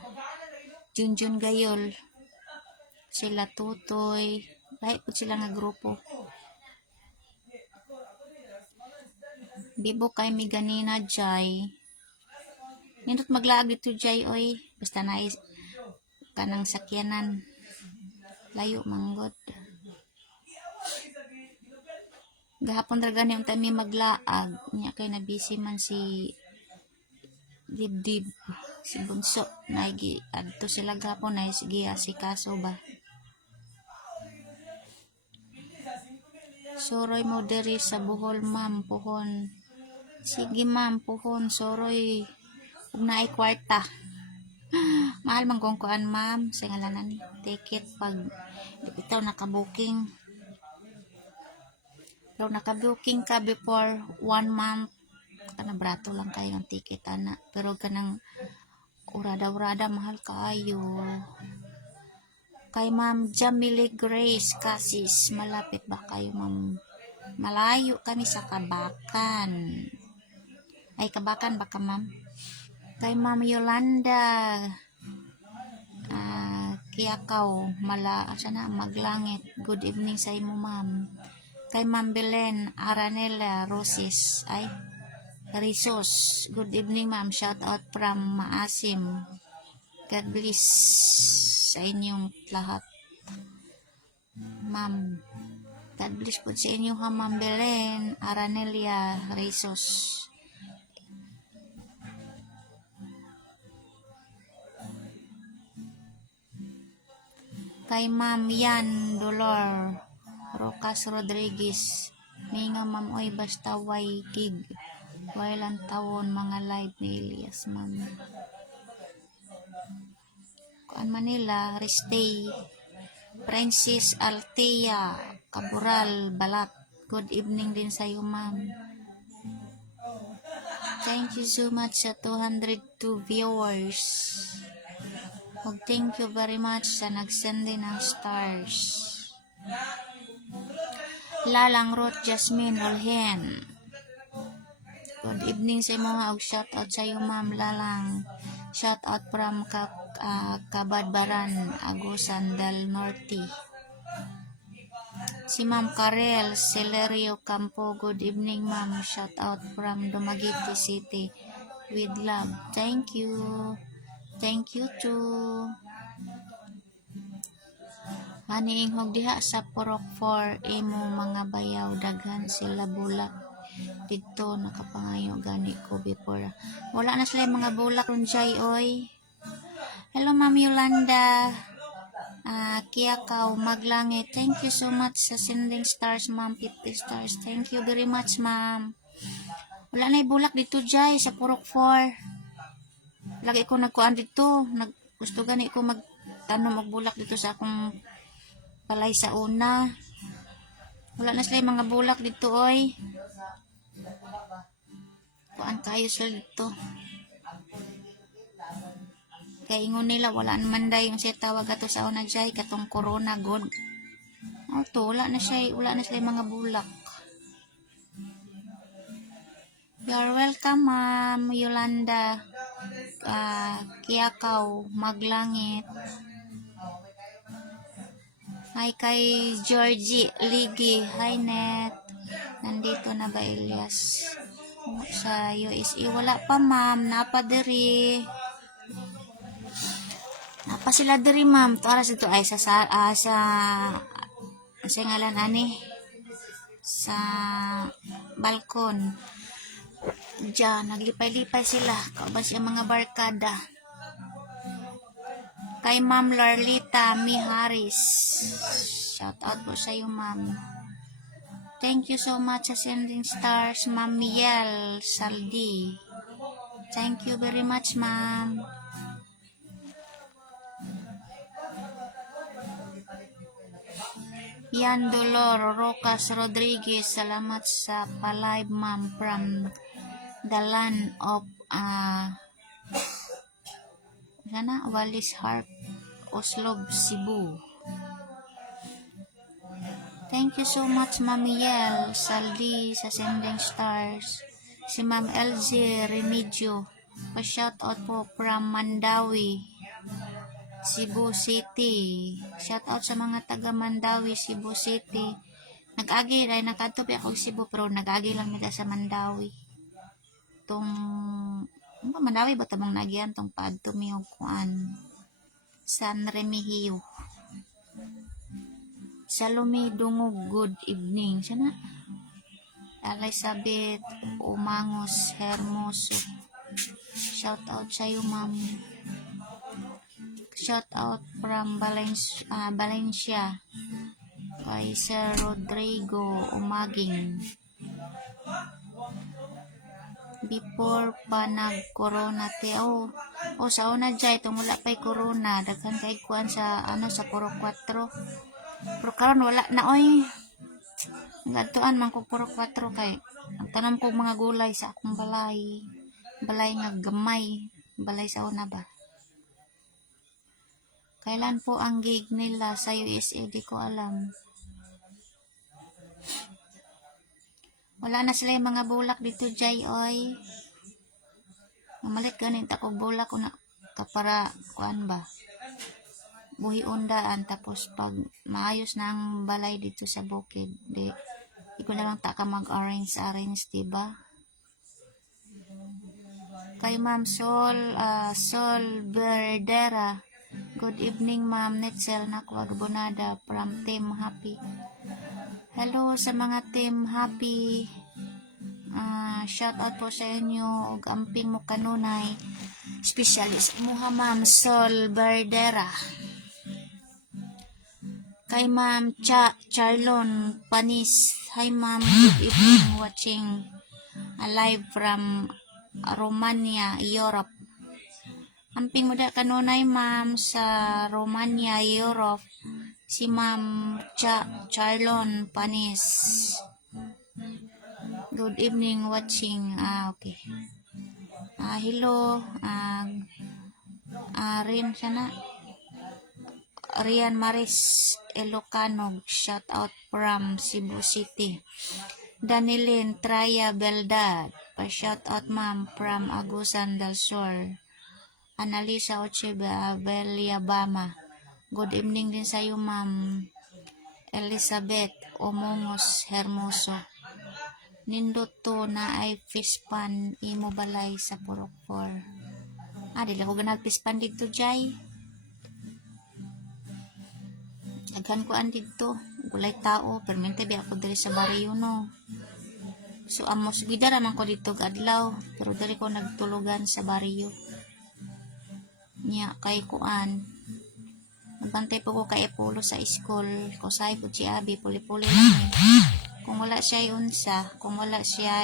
Junjun Gayol, sila Tutoy, lahat po sila nga grupo. Bibo kay mi ganina jay. Nindot maglaag dito jay oy. basta na kanang sakyanan layo manggod. Gahapon ra gani unta mi maglaag nya kay na busy man si Dibdib si Bunso naigi adto sila gahapon na sige si kaso ba. Soroy mo diri sa Bohol ma'am puhon. Sige ma'am puhon soroy ug naay kwarta. Mahal man kung kuan ma'am sa ngalanan ni ticket pag bitaw naka-booking. Pero naka-booking ka before 1 month kana brato lang kayo ang ticket ana pero kanang urada-urada mahal kaayo. Kay Ma'am Jamily Grace Casis, malapit ba kayo ma'am? Malayo kami sa Kabakan. Ay Kabakan baka ma'am? Kay Ma'am Yolanda Kiakaw, sana Maglangit. Good evening sa imo ma'am. Kay Ma'am Belen Aranela Roses, ay Rizos. Good evening ma'am. Shout out from Maasim. God bless sa inyong lahat. Ma'am. God bless po sa inyo ha Ma'am Belen Aranelia Rizos. Kay Ma'am Yan Dolor Rocas Rodriguez. May nga ma'am oy basta way gig. Way lang tawon mga live ni Elias ma'am. Kuan Manila, Restay, Princess Altea, Cabural, Balat. Good evening din sa iyo ma'am. Thank you so much sa 202 viewers. Ug thank you very much sa nag-send din ng stars. Lalang Ruth Jasmine Olhen. Good evening sa imo ug shout out sa iyo ma'am Lalang. Shout out from Kabadbaran, Agusan del Norte. Si Ma'am Karel Celerio Campo. Good evening ma'am. Shout out from Dumaguete City with love. Thank you. Thank you too. Haniinghog diha sa Purok 4 imo mga bayaw daghan sila bulak dito nakapangayo gani ko before. Wala na sila mga bulak ron jay oy. Hello Ma'am Yolanda Kiakaw Maglangit. Thank you so much sa sending stars ma'am. 50 stars. Thank you very much ma'am. Wala na bulak dito jay sa Purok 4. Lagi ko nagkuan dito. Gusto gani ko magbulak dito sa akong palay sa una. Wala na sila mga bulak dito oy. Kuan kayo sila dito. Kaya ingon nila wala naman day yung siya tawag ato sa una jay katong corona god. To wala na sila mga bulak. You're welcome ma'am Yolanda Kiakaw Maglangit. Hi kay Georgie Ligi. Hi net. Nandito na ba Elias? Sa USA wala pa ma'am. Napa diri. Napa sila diri ma'am. To aras ito ay sa ngalan ani sa balkon. Diyan naglipay-lipay sila. Kauban siya mga barkada. Kay Ma'am Larlita Miharis. Shout out po sa iyo ma'am. Thank you so much sa sending stars Ma'am Miel Saldi. Thank you very much ma'am. Yan Dolor Rocas Rodriguez. Salamat sa pa-live ma'am from the land of Wallis Harp Oslob, Cebu. Thank you so much Ma'am Miel Saldi sa sending stars. Si Ma'am LZ Remedio. Pa-shout out po from Mandawi, Cebu City. Shout out sa mga taga Mandawi, Cebu City. Nag-agi ay nakadto pa ako Cebu pero nag-agi lang nila sa Mandawi. Tong Ano manawi ba tabang nagyan tong paadto mi og kuan San Remigio. Salome Dungog, good evening. Sana Elizabeth Umangos Hermoso. Shout out sa iyo, ma'am. Shout out from Valencia. Kay Sir Rodrigo Umaging. Before pa nag-corona te. Sa una dyan, itong wala pa'y corona. Daghan kay kuan sa, sa Puro 4. Pero karon wala na, oy. Nagatuan man ko Puro 4 kay. Ang tanong kong mga gulay sa akong balay. Balay nga gamay. Balay sa una ba? Kailan po ang gig nila sa USA? Di ko alam. Wala na sila yung mga bulak dito, Jay, oy. Mamalit ganit ako bulak ko na para, kuan ba? Buhi undaan, tapos pag maayos na ang balay dito sa bukid, di ko na lang taka mag-arrange, diba? Kay Ma'am Sol Verdera. Good evening, Ma'am Netzel na Bonada from Team Happy. Hello sa mga Team Happy. Shout out po sa inyo ug amping mo kanunay. Especially sa mga Ma'am Sol Verdera. Kay Ma'am Charlon Panis. Hi ma'am, good evening, watching live from Romania, Europe. Amping mo da kanunay ma'am sa Romania, Europe. Si Ma'am Charlon Panis. Good evening, watching. Okay. Hello. Rin sana. Rian Maris Ilocano, shout out from Cebu City. Danilin Traya Beldad, pa-shout out ma'am from Agusan del Sur. Analisa Ocheba Beliabama, good evening din sa iyo ma'am. Elizabeth Omongos Hermoso. Nindot to na ay fish pan imo balay sa Purok 4. Dili ko ganag fish pan dito, Jay. Daghan ko dito, gulay tao, permente biya ako diri sa baryo, no. So amos bida raman ko dito adlaw, pero diri ko nagtulugan sa baryo. Nya kay kuan. Nagbantay po ko kay Apollo sa school, ko say po si Abi puli-puli lang. Kung wala siya unsa, kung wala siya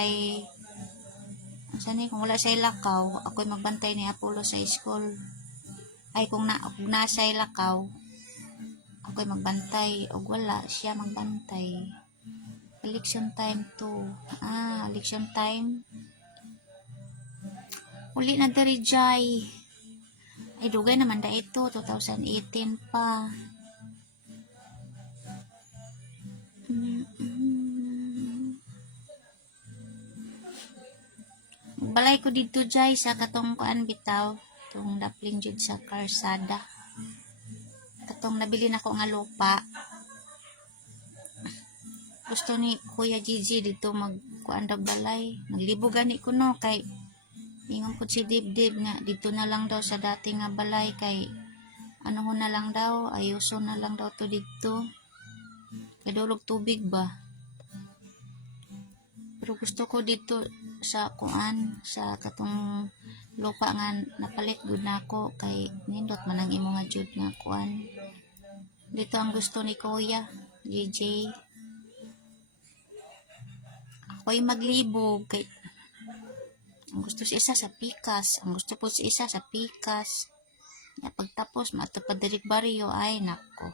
kung wala siya lakaw, ako'y magbantay ni Apollo sa school. Ay kung nasa lakaw, ako'y magbantay, o wala siya magbantay. Election time to. Election time. Uli na dari Jai. Ay, dugay naman da ito. 2018 pa. Balay ko dito Jai sa katong kuan bitaw. Itong dapling jud sa karsada. Katong nabili na ko nga lupa. Gusto ni Kuya Gigi dito magkuan daw balay. Naglibo gani ko no kay ingon ko si Dibdib nga dito na lang daw sa dati nga balay kay ano na lang daw, ayuso na lang daw to dito. Kay dulog tubig ba. Pero gusto ko dito sa kuan sa katong lupa nga napalit gud nako kay nindot man ang imo nga jud nga kuan. Dito ang gusto ni Kuya JJ. Ako'y maglibog kay ang gusto si isa sa Pikas, ang gusto po si isa sa Pikas. Pagtapos matupad dirig baryo ay nako.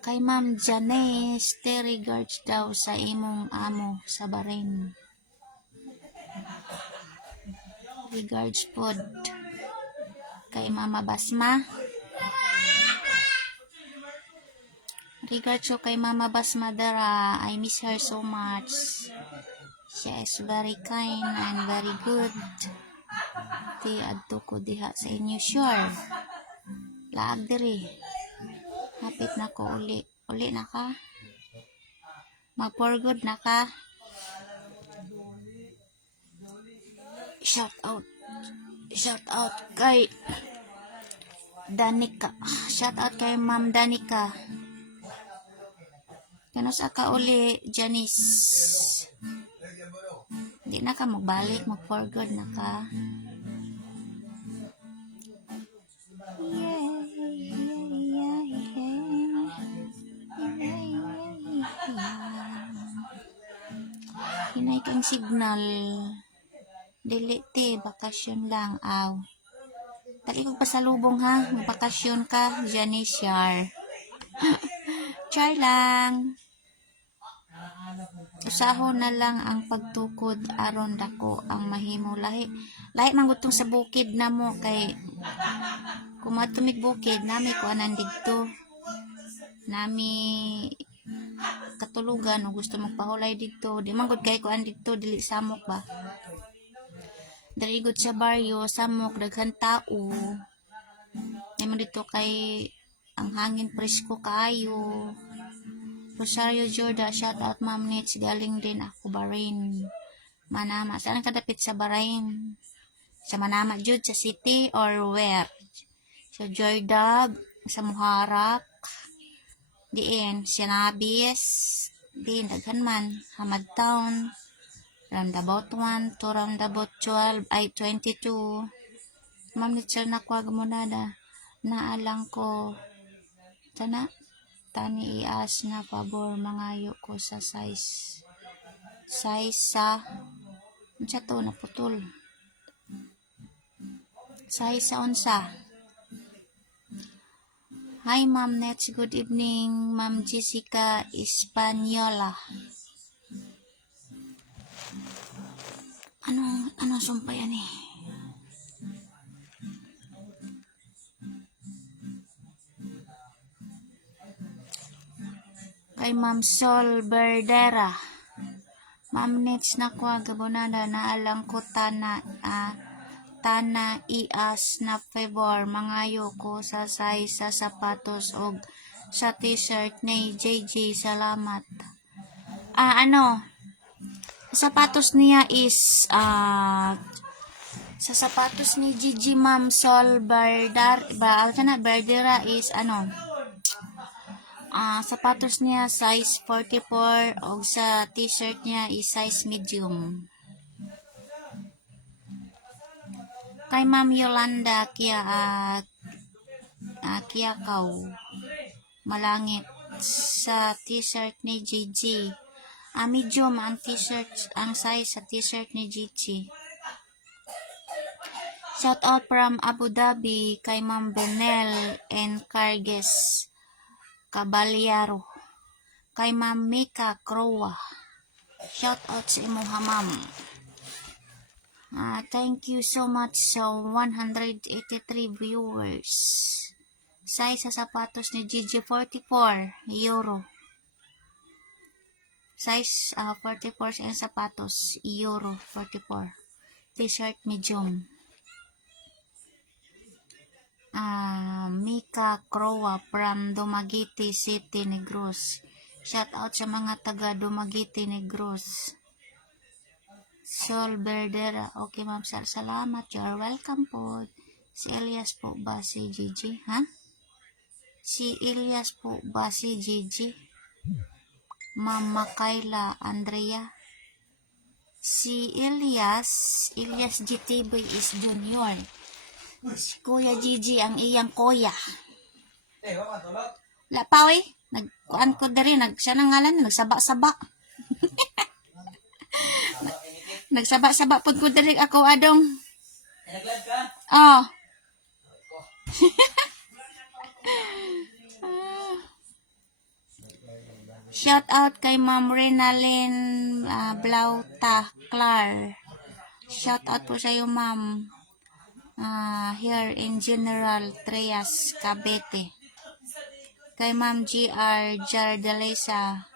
Kay Ma'am Janice, regards daw sa imong amo sa Bahrain. Regards pod kay Mama Basma. Regards ko kay Mama Basma Dara. I miss her so much. She is very kind and very good. Ti adto ko diha sa inyo, sure. Laag diri. Hapit na ko uli. Uli na ka? Mag-for good na ka? Shout out. Shout out kay Danica. Shout out kay Ma'am Danica. Kano sa ka uli, Janice? Di na ka magbalik, mag-for good na ka. Hinay kang signal. Dili te, bakasyon lang, aw. Dali kong pasalubong ha, magbakasyon ka, Janice Yar. Char lang. Usahon na lang ang pagtukod aron dako ang mahimo lahi. Lahi man gutong sa bukid na mo kay kumatumig bukid nami ko anan didto. Nami katulugan o gusto magpahulay didto. Di man gud kay kuan didto dili samok ba. Diri gud sa baryo samok daghan tao. Di man dito kay ang hangin presko kaayo. Rosario Jorda, shout out Ma'am Nits, galing din ako Bahrain. Manama, saan kadapit sa Bahrain? Sa Manama jud sa city or where? Sa Jorda, sa Muharraq, diin, Sinabis, diin, daghan man, Hamad Town, roundabout 1 to roundabout 12, ay 22. Ma'am Nits, na kwa gamonada, naalang ko, sana, tani ias na pabor mangayo ko sa size sa unsa to naputol size sa unsa. Hi Ma'am Nets, good evening Ma'am Jessica Espanyola. Anong sumpay yan eh. Kay Ma'am Sol Berdera. Ma'am Nets na kwa gabonada naalang ko tana ias na favor mangayo ko sa size sa sapatos og sa t-shirt ni JJ, salamat. Sapatos niya is sa sapatos ni Gigi Ma'am Sol Berdera is sapatos niya size 44 o sa t-shirt niya is size medium. Kay Ma'am Yolanda Kiakaw Malangit sa t-shirt ni Gigi. Medium ang t-shirt, ang size sa t-shirt ni Gigi. Shout out from Abu Dhabi kay Ma'am Benel and Carges Caballero. Kay Ma'am Mika Crowa. Shout out sa imo ha ma'am. Thank you so much sa 183 viewers. Size sa sapatos ni Gigi 44 euro. Size 44 sa sapatos euro 44. T-shirt medium. Mika Crowa from Dumaguete City, Negros. Shout out sa mga taga Dumaguete, Negros. Sol Berdera. Okay ma'am sir, salamat. You're welcome po. Si Elias po ba si Gigi? Ha? Si Elias po ba si Gigi? Ma'am Makayla Andrea. Si Elias GTV is junior. Si Kuya Gigi ang iyang kuya. Lapaw eh. Nagkuan ko dari. Siya nang ngalan. Nagsaba-saba. Nagsaba-saba po ko dari ako adong. Nag-live ka? Oh. Shout out kay Ma'am Renalyn Blauta Clar. Shout out po sa iyo ma'am. Here in General Trias, Cavite. Kay Ma'am GR Jardalesa,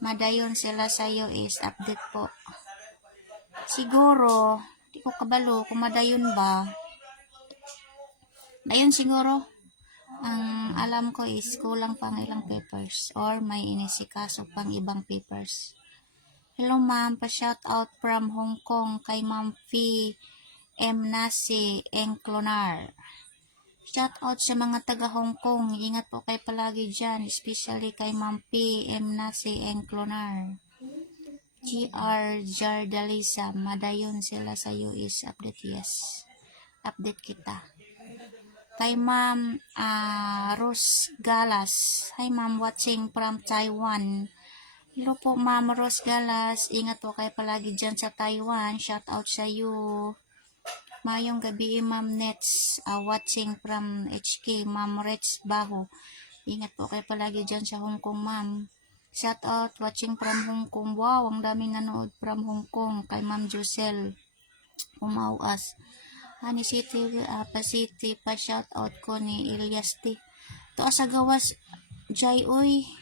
madayon sila sa iyo is update po. Siguro, di ko kabalo kung madayon ba. Dayon siguro. Ang alam ko is kulang pang ilang papers or may inisikaso pang ibang papers. Hello ma'am, pa-shout out from Hong Kong kay Ma'am Fee M. Nasi Enclonar. Shout out sa mga taga Hong Kong. Ingat po kayo palagi dyan, especially kay Ma'am P. M. Nasi Enclonar. GR Jardalisa, madayon sila sa US. Update, yes. Update kita. Kay Ma'am Rose Galas. Hi Ma'am, watching from Taiwan. Hello po Ma'am Rose Galas. Ingat po kayo palagi dyan sa Taiwan. Shout out sa iyo. Mayong gabi Ma'am Nets, watching from HK. Ma'am Reds Baho. Ingat po kayo palagi dyan sa Hong Kong Ma'am. Shout out, watching from Hong Kong. Wow, ang daming nanood from Hong Kong. Kay Ma'am Josel Umauas. Honey City, pa-city, pa-shout out ko ni Elias T. To sa gawas, Jai, oy.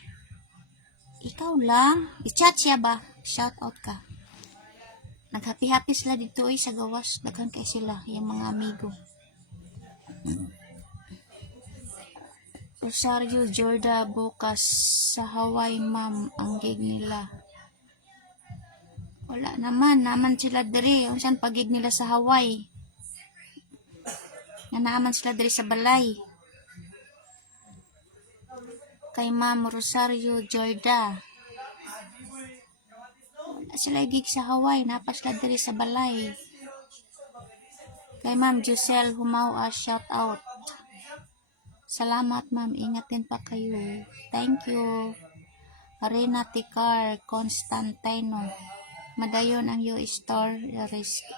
Ikaw lang. I-chat siya ba? Shout out ka. Nag-happy-happy sila dito sa gawas. Daghan kay sila, yung mga amigo. Rosario Jorda bukas sa Hawaii ma'am ang gig nila. Wala naman sila diri. Kung saan pag-gig nila sa Hawaii. Nga naman sila diri sa balay. Kay Ma'am Rosario Jorda. Wala sila gig sa Hawaii. Napa sila diri sa balay. Kay Ma'am Giselle Humawa, shout out. Salamat ma'am. Ingat din pa kayo. Thank you. Arena Tikar Constantino. Madayon ang US store.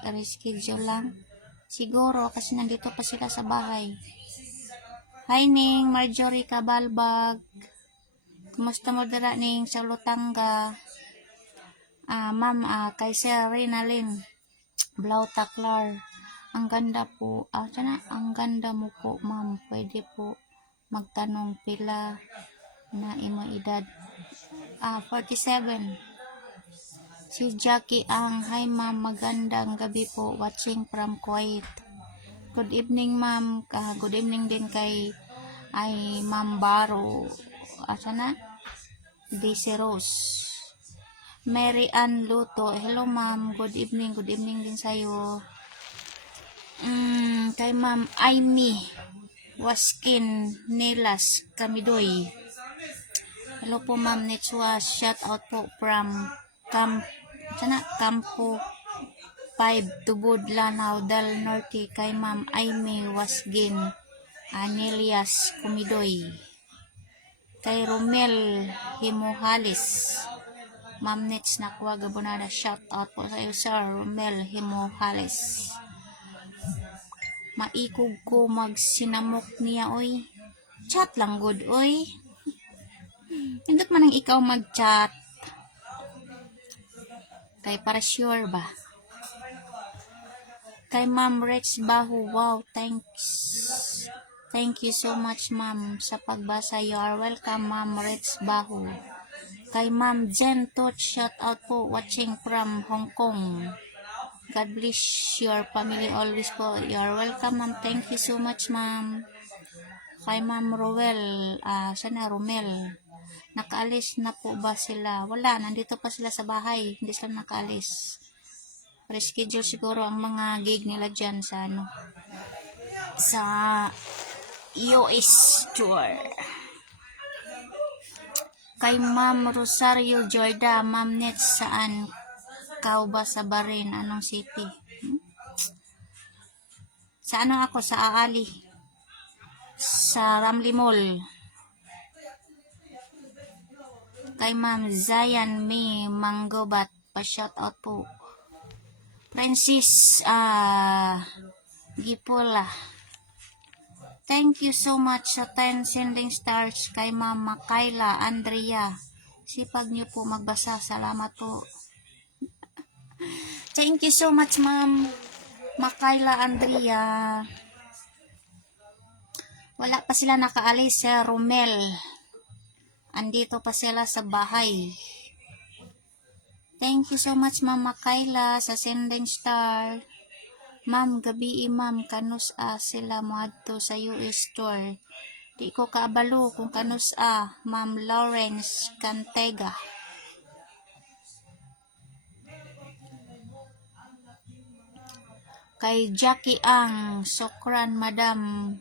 Reschedule lang. Siguro kasi nandito pa sila sa bahay. Hi Ning, Marjorie Cabalbag. Kumusta mo dira Ning sa Lutanga? Ma'am, kay Serena Lynn Blautaklar. Ang ganda po. Ang ganda mo po ma'am. Pwede po magtanong pila na imo edad. 47. Si Jackie ang, hi ma'am, magandang gabi po, watching from Kuwait. Good evening ma'am, good evening din kay Ma'am Baro. Daisy Rose. Mary Ann Luto, hello ma'am, good evening din sa'yo. Kay Ma'am Aimee Waskin Nelas Kamidoy. Hello po ma'am, Netswa, shout out po from Kampo 5 Tubod Lanao Del Norte kay Ma'am Aimee Wasgin Anelias Kumidoy. Kay Romel Himuhalis, Ma'am Nets Nakwa Gabonada, shout out po sa iyo sir Romel Himuhalis. Maikog ko magsinamok niya oy. Chat lang good oy. Hindot man ang ikaw mag-chat. Kay para sure ba? Kay Ma'am Rex Baho, wow, thanks. Thank you so much ma'am sa pagbasa. You are welcome Ma'am Rex Baho. Kay Ma'am Jen Tot, shout out po, watching from Hong Kong. God bless your family always po. You are welcome ma'am. Thank you so much ma'am. Kay Ma'am Roel, Romel. Nakaalis na po ba sila? Wala, nandito pa sila sa bahay. Hindi sila nakaalis. Reschedule siguro ang mga gig nila dyan sa sa US tour. Kay Ma'am Rosario Jorda, Ma'am Nets, saan ka ba sa Barin? Anong city? Sa ako? Sa Aali. Sa Ramli Mall. Kay Ma'am Zayan May Manggobat, pa-shout out po. Francis Gipola, thank you so much sa 10 sending stars. Kay Ma'am Makayla Andrea, sipag niyo po magbasa, salamat po. Thank you so much Ma'am Makayla Andrea. Wala pa sila nakaalis sa Romel. Andito pa sila sa bahay. Thank you so much Ma'am Makayla sa sending star. Ma'am, gabi ma'am, kanus sila moadto sa US tour. Di ko kaabalo kung kanus Ma'am Lawrence Cantega. Kay Jackie Ang, Sokran Madam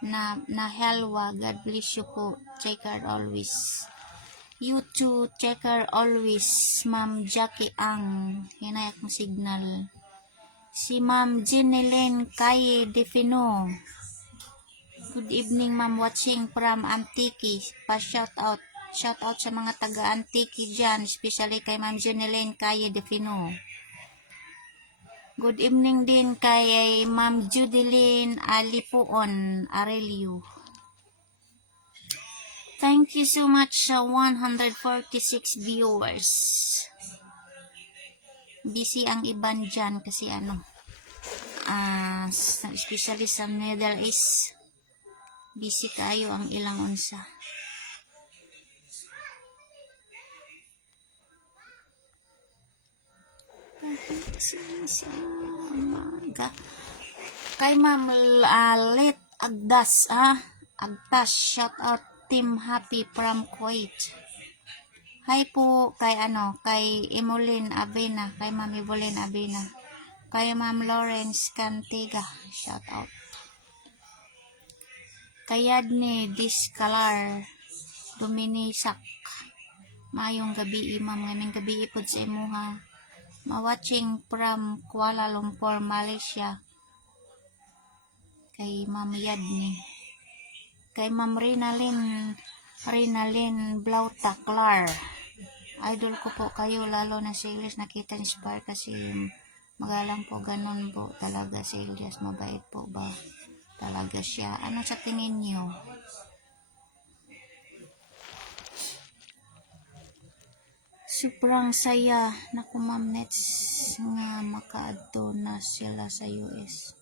na helwa. God bless you po. Checker always. You too, checker always. Ma'am Jackie Ang. Hinayak mo signal. Si Ma'am Jeneline Kaye Defino. Good evening, ma'am. Watching from Antique. Pa-shout out. Shout out sa mga taga-Antique dyan. Especially kay Ma'am Jeneline Kaye Defino. Good evening din kay Ma'am Judeline Alipuon Arelio. Thank you so much sa 146 viewers. Busy ang iban dyan kasi especially sa Middle East. Busy kayo ang ilang unsa. Kay Ma'am Let Agdas, Agtas, shout out Team Happy from Kuwait. Hi po kay Emolyn Avena, kay Ma'am Emolyn Avena. Kay Ma'am Lawrence Cantiga, shout out. Kay Yadni Discalar, Dominisak. Mayong gabi, ma'am, ngaming gabi ipod sa imuha. Ma-watching from Kuala Lumpur, Malaysia. Kay Ma'am Yadni. Kay Ma'am Rinalyn Blauta Clar. Idol ko po kayo, lalo na si Elias, nakita inspire kasi magalang po, ganun po talaga si Elias, mabait po ba talaga siya. Ano sa tingin niyo? Sobrang saya na Ma'am Nets nga makaadto na sila sa US.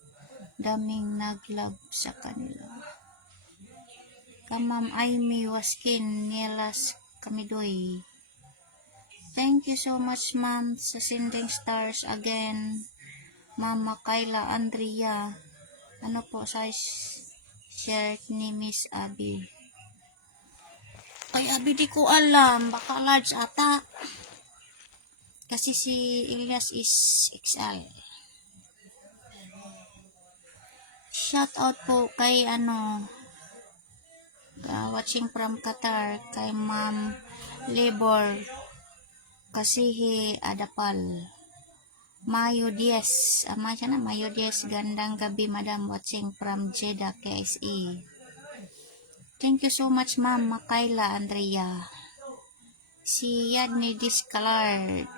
Daming nag-love sa kanila. Ka Ma'am Aimee Waskin Nielas Kamidoy. Thank you so much, ma'am, sa sending stars again. Ma'am Makayla Andrea. Ano po size shirt ni Miss Abby? Ay, Abby, di ko alam. Baka large ata. Kasi si Elias is XL. Shout out po kay watching from Qatar, kay Ma'am Labor Kasihi Adapal. Mayo Diaz. Mayo Diaz. Gandang gabi, madam. Watching from Jeddah, KSE. Thank you so much, Ma'am Makayla Andrea. Si Yadni Discalar,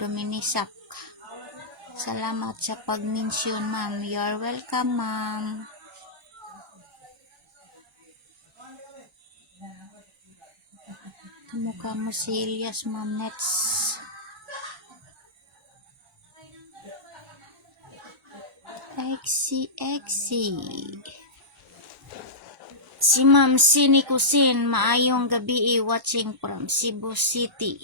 Dominisak. Salamat sa pag-mention, ma'am. You're welcome, ma'am. Kamukha mo si Elias, Ma'am Nets. Exi. Si Ma'am Sini Kusin, maayong gabi, watching from Cebu City.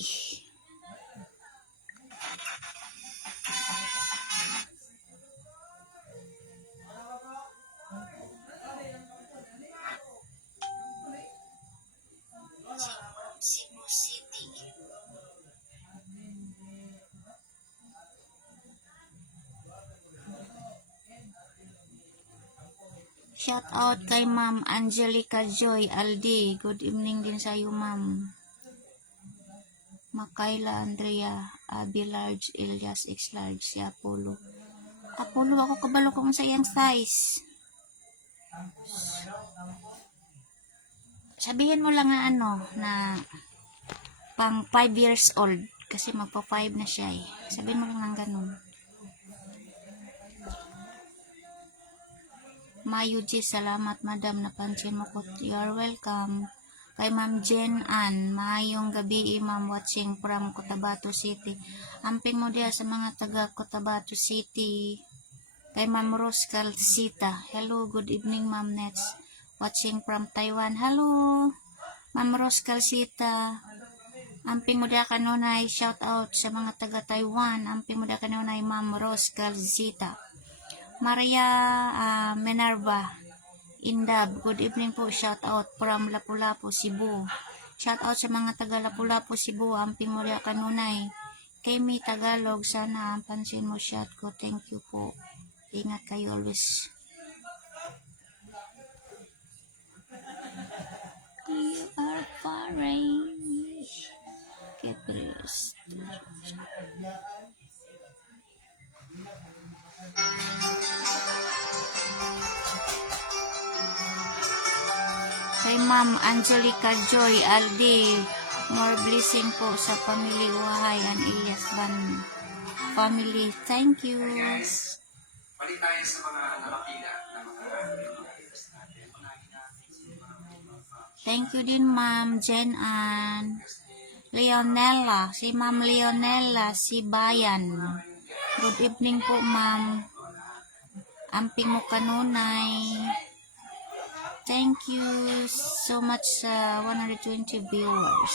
Cebu City. Shout out kay Ma'am Angelica Joy Aldi. Good evening din sa iyo, ma'am. Makayla Andrea, Abby Large, Elias X Large, si Apollo. Apollo, ako kabalo kung sa iyang size. Sabihin mo lang na pang 5 years old. Kasi magpa 5 na siya eh. Sabihin mo lang ng ganun. Mayo G, salamat madam, napansin mo ko. You're welcome. Kay Ma'am Jen Ann, maayong gabi, ma'am, watching from Cotabato City. Amping mo diya sa mga taga Cotabato City. Kay Ma'am Rose Calcita, hello, good evening, Ma'am Nets. Watching from Taiwan, hello, Ma'am Rose Calcita. Amping mo diya kanunay, shout out sa mga taga Taiwan. Amping mo diya kanunay, Ma'am Rose Calcita. Maria Minerva Indab, good evening po, shout out from Lapu-Lapu, Cebu. Shout out sa mga taga Lapu-Lapu, Cebu. Amping mo rin kanunay. Kemi Tagalog, sana ang pansin mo, shout ko. Thank you po. Ingat kayo always. You are foreign. Get rest. Kay Ma'am Angelica Joy Aldi, more blessing po sa family Wahay and Elias Ban family. Thank you. Balik tayo sa mga nakapila na mga Thank you din Ma'am Jen Ann. Leonella, si Ma'am Leonella, si Bayan. Good evening po Ma'am. Amping mo kanunay. Thank you so much sa 120 viewers.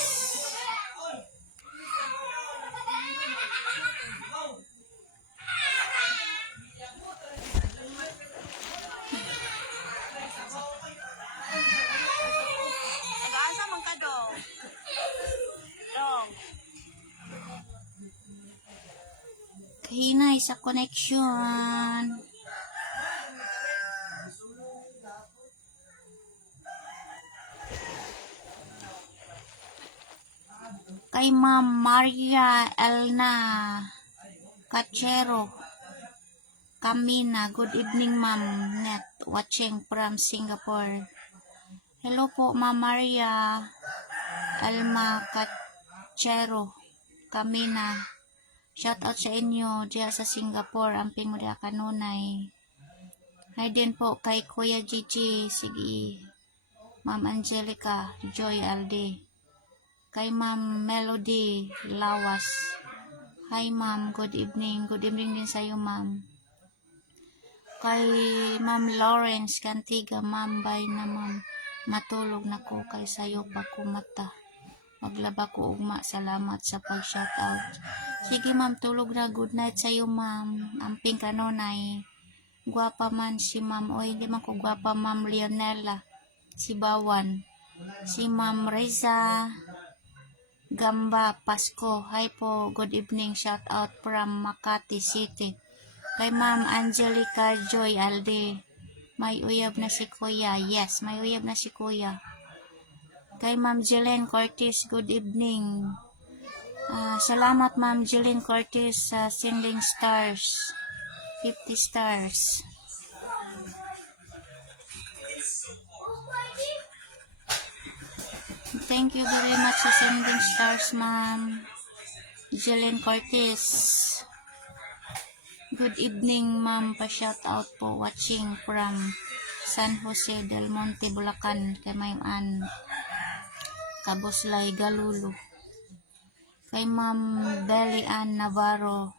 Nag-aasa man ka dong? Dong. Kahinay sa connection. Kay Ma'am Maria Elna Cachero Camina, good evening Ma'am Net, watching from Singapore. Hello po Ma'am Maria Elma Cachero Camina, shout out sa inyo diya sa Singapore, amping mo diya kanunay. Hi din po kay Kuya Gigi, sige Ma'am Angelica Joy Alde. Kay Ma'am Melody Lawas. Hi Ma'am, good evening. Good evening din sa iyo Ma'am. Kay Ma'am Lawrence Cantiga, Ma'am bay na Ma'am. Matulog na ko kay sayo pa kumata. Maglaba ko ugma, salamat sa pag-shoutout. Sige Ma'am, tulog na, good night sa iyo Ma'am. Amping kanunay. Guwapa man si Ma'am, o hindi man ko guwapa Ma'am Leonella. Si Bawan. Si Ma'am Reza Gamba Pasko. Hi po, good evening, shout out from Makati City. Kay Ma'am Angelica Joy Alde, may uyab na si Kuya. Yes, may uyab na si Kuya. Kay Ma'am Jelen Cortez, good evening. Salamat Ma'am Jelen Cortez sa sending stars, 50 stars. Thank you very much sa sending stars, Ma'am Jelen Cortez. Good evening, Ma'am. Pa-shout out po watching from San Jose del Monte, Bulacan. Kay Ma'am Ann Kabuslay, Galulu. Kay Ma'am Belly Ann Navarro.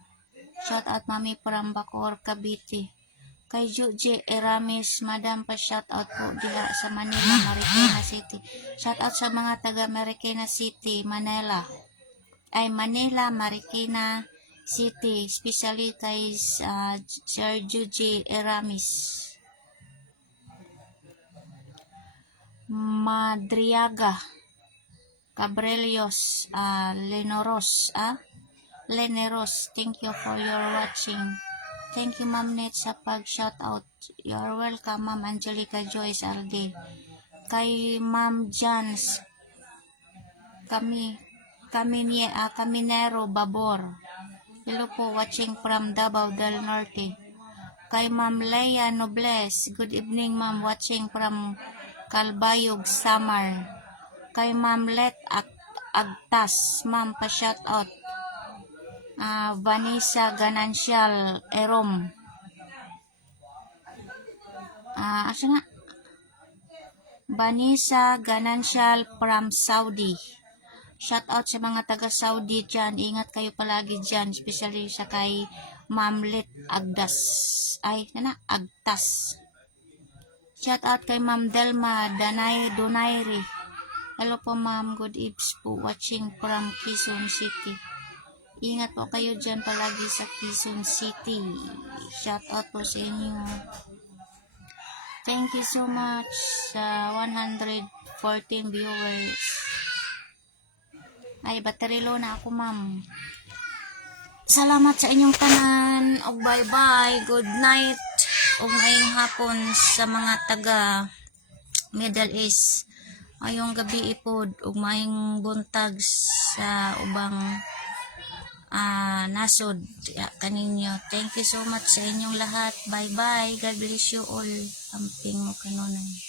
Shout out Mami from Bacoor, Cavite. Kay Juji Eramis, Madam, pa-shout out po diha sa Manila, Marikina City. Shout out sa mga taga Marikina City, Manila, Marikina City, especially kay Sir Juji Eramis. Madriaga Cabrelios, Leneros, thank you for your watching. Thank you Ma'am Net sa pag-shoutout. You are welcome Ma'am Angelica Joyce Alde. Kay Ma'am Jans Caminero Babor. Hello po, watching from Davao del Norte. Kay Ma'am Leia Nobles, good evening Ma'am, watching from Calbayog, Samar. Kay Ma'am Let Agtas, Ma'am, pa-shoutout. Vanessa Ganancial Erom. Asa nga? Vanessa Ganancial from Saudi. Shout out sa mga taga Saudi dyan. Ingat kayo palagi dyan. Especially sa kay Ma'am Let Agtas. Shout out kay Ma'am Delma Donaire. Hello po Ma'am. Good evening po. Watching from Quezon City. Ingat po kayo dyan palagi sa Quezon City. Shout out po sa inyo. Thank you so much sa 114 viewers. Ay, battery low na ako Ma'am. Salamat sa inyong tanan. Bye bye. Good night. ug maayong hapon sa mga taga Middle East. Maayong gabi ipod ug maayong buntag sa ubang nasod kaninyo. Thank you so much sa inyong lahat. Bye bye. God bless you all. Amping mo kanunay.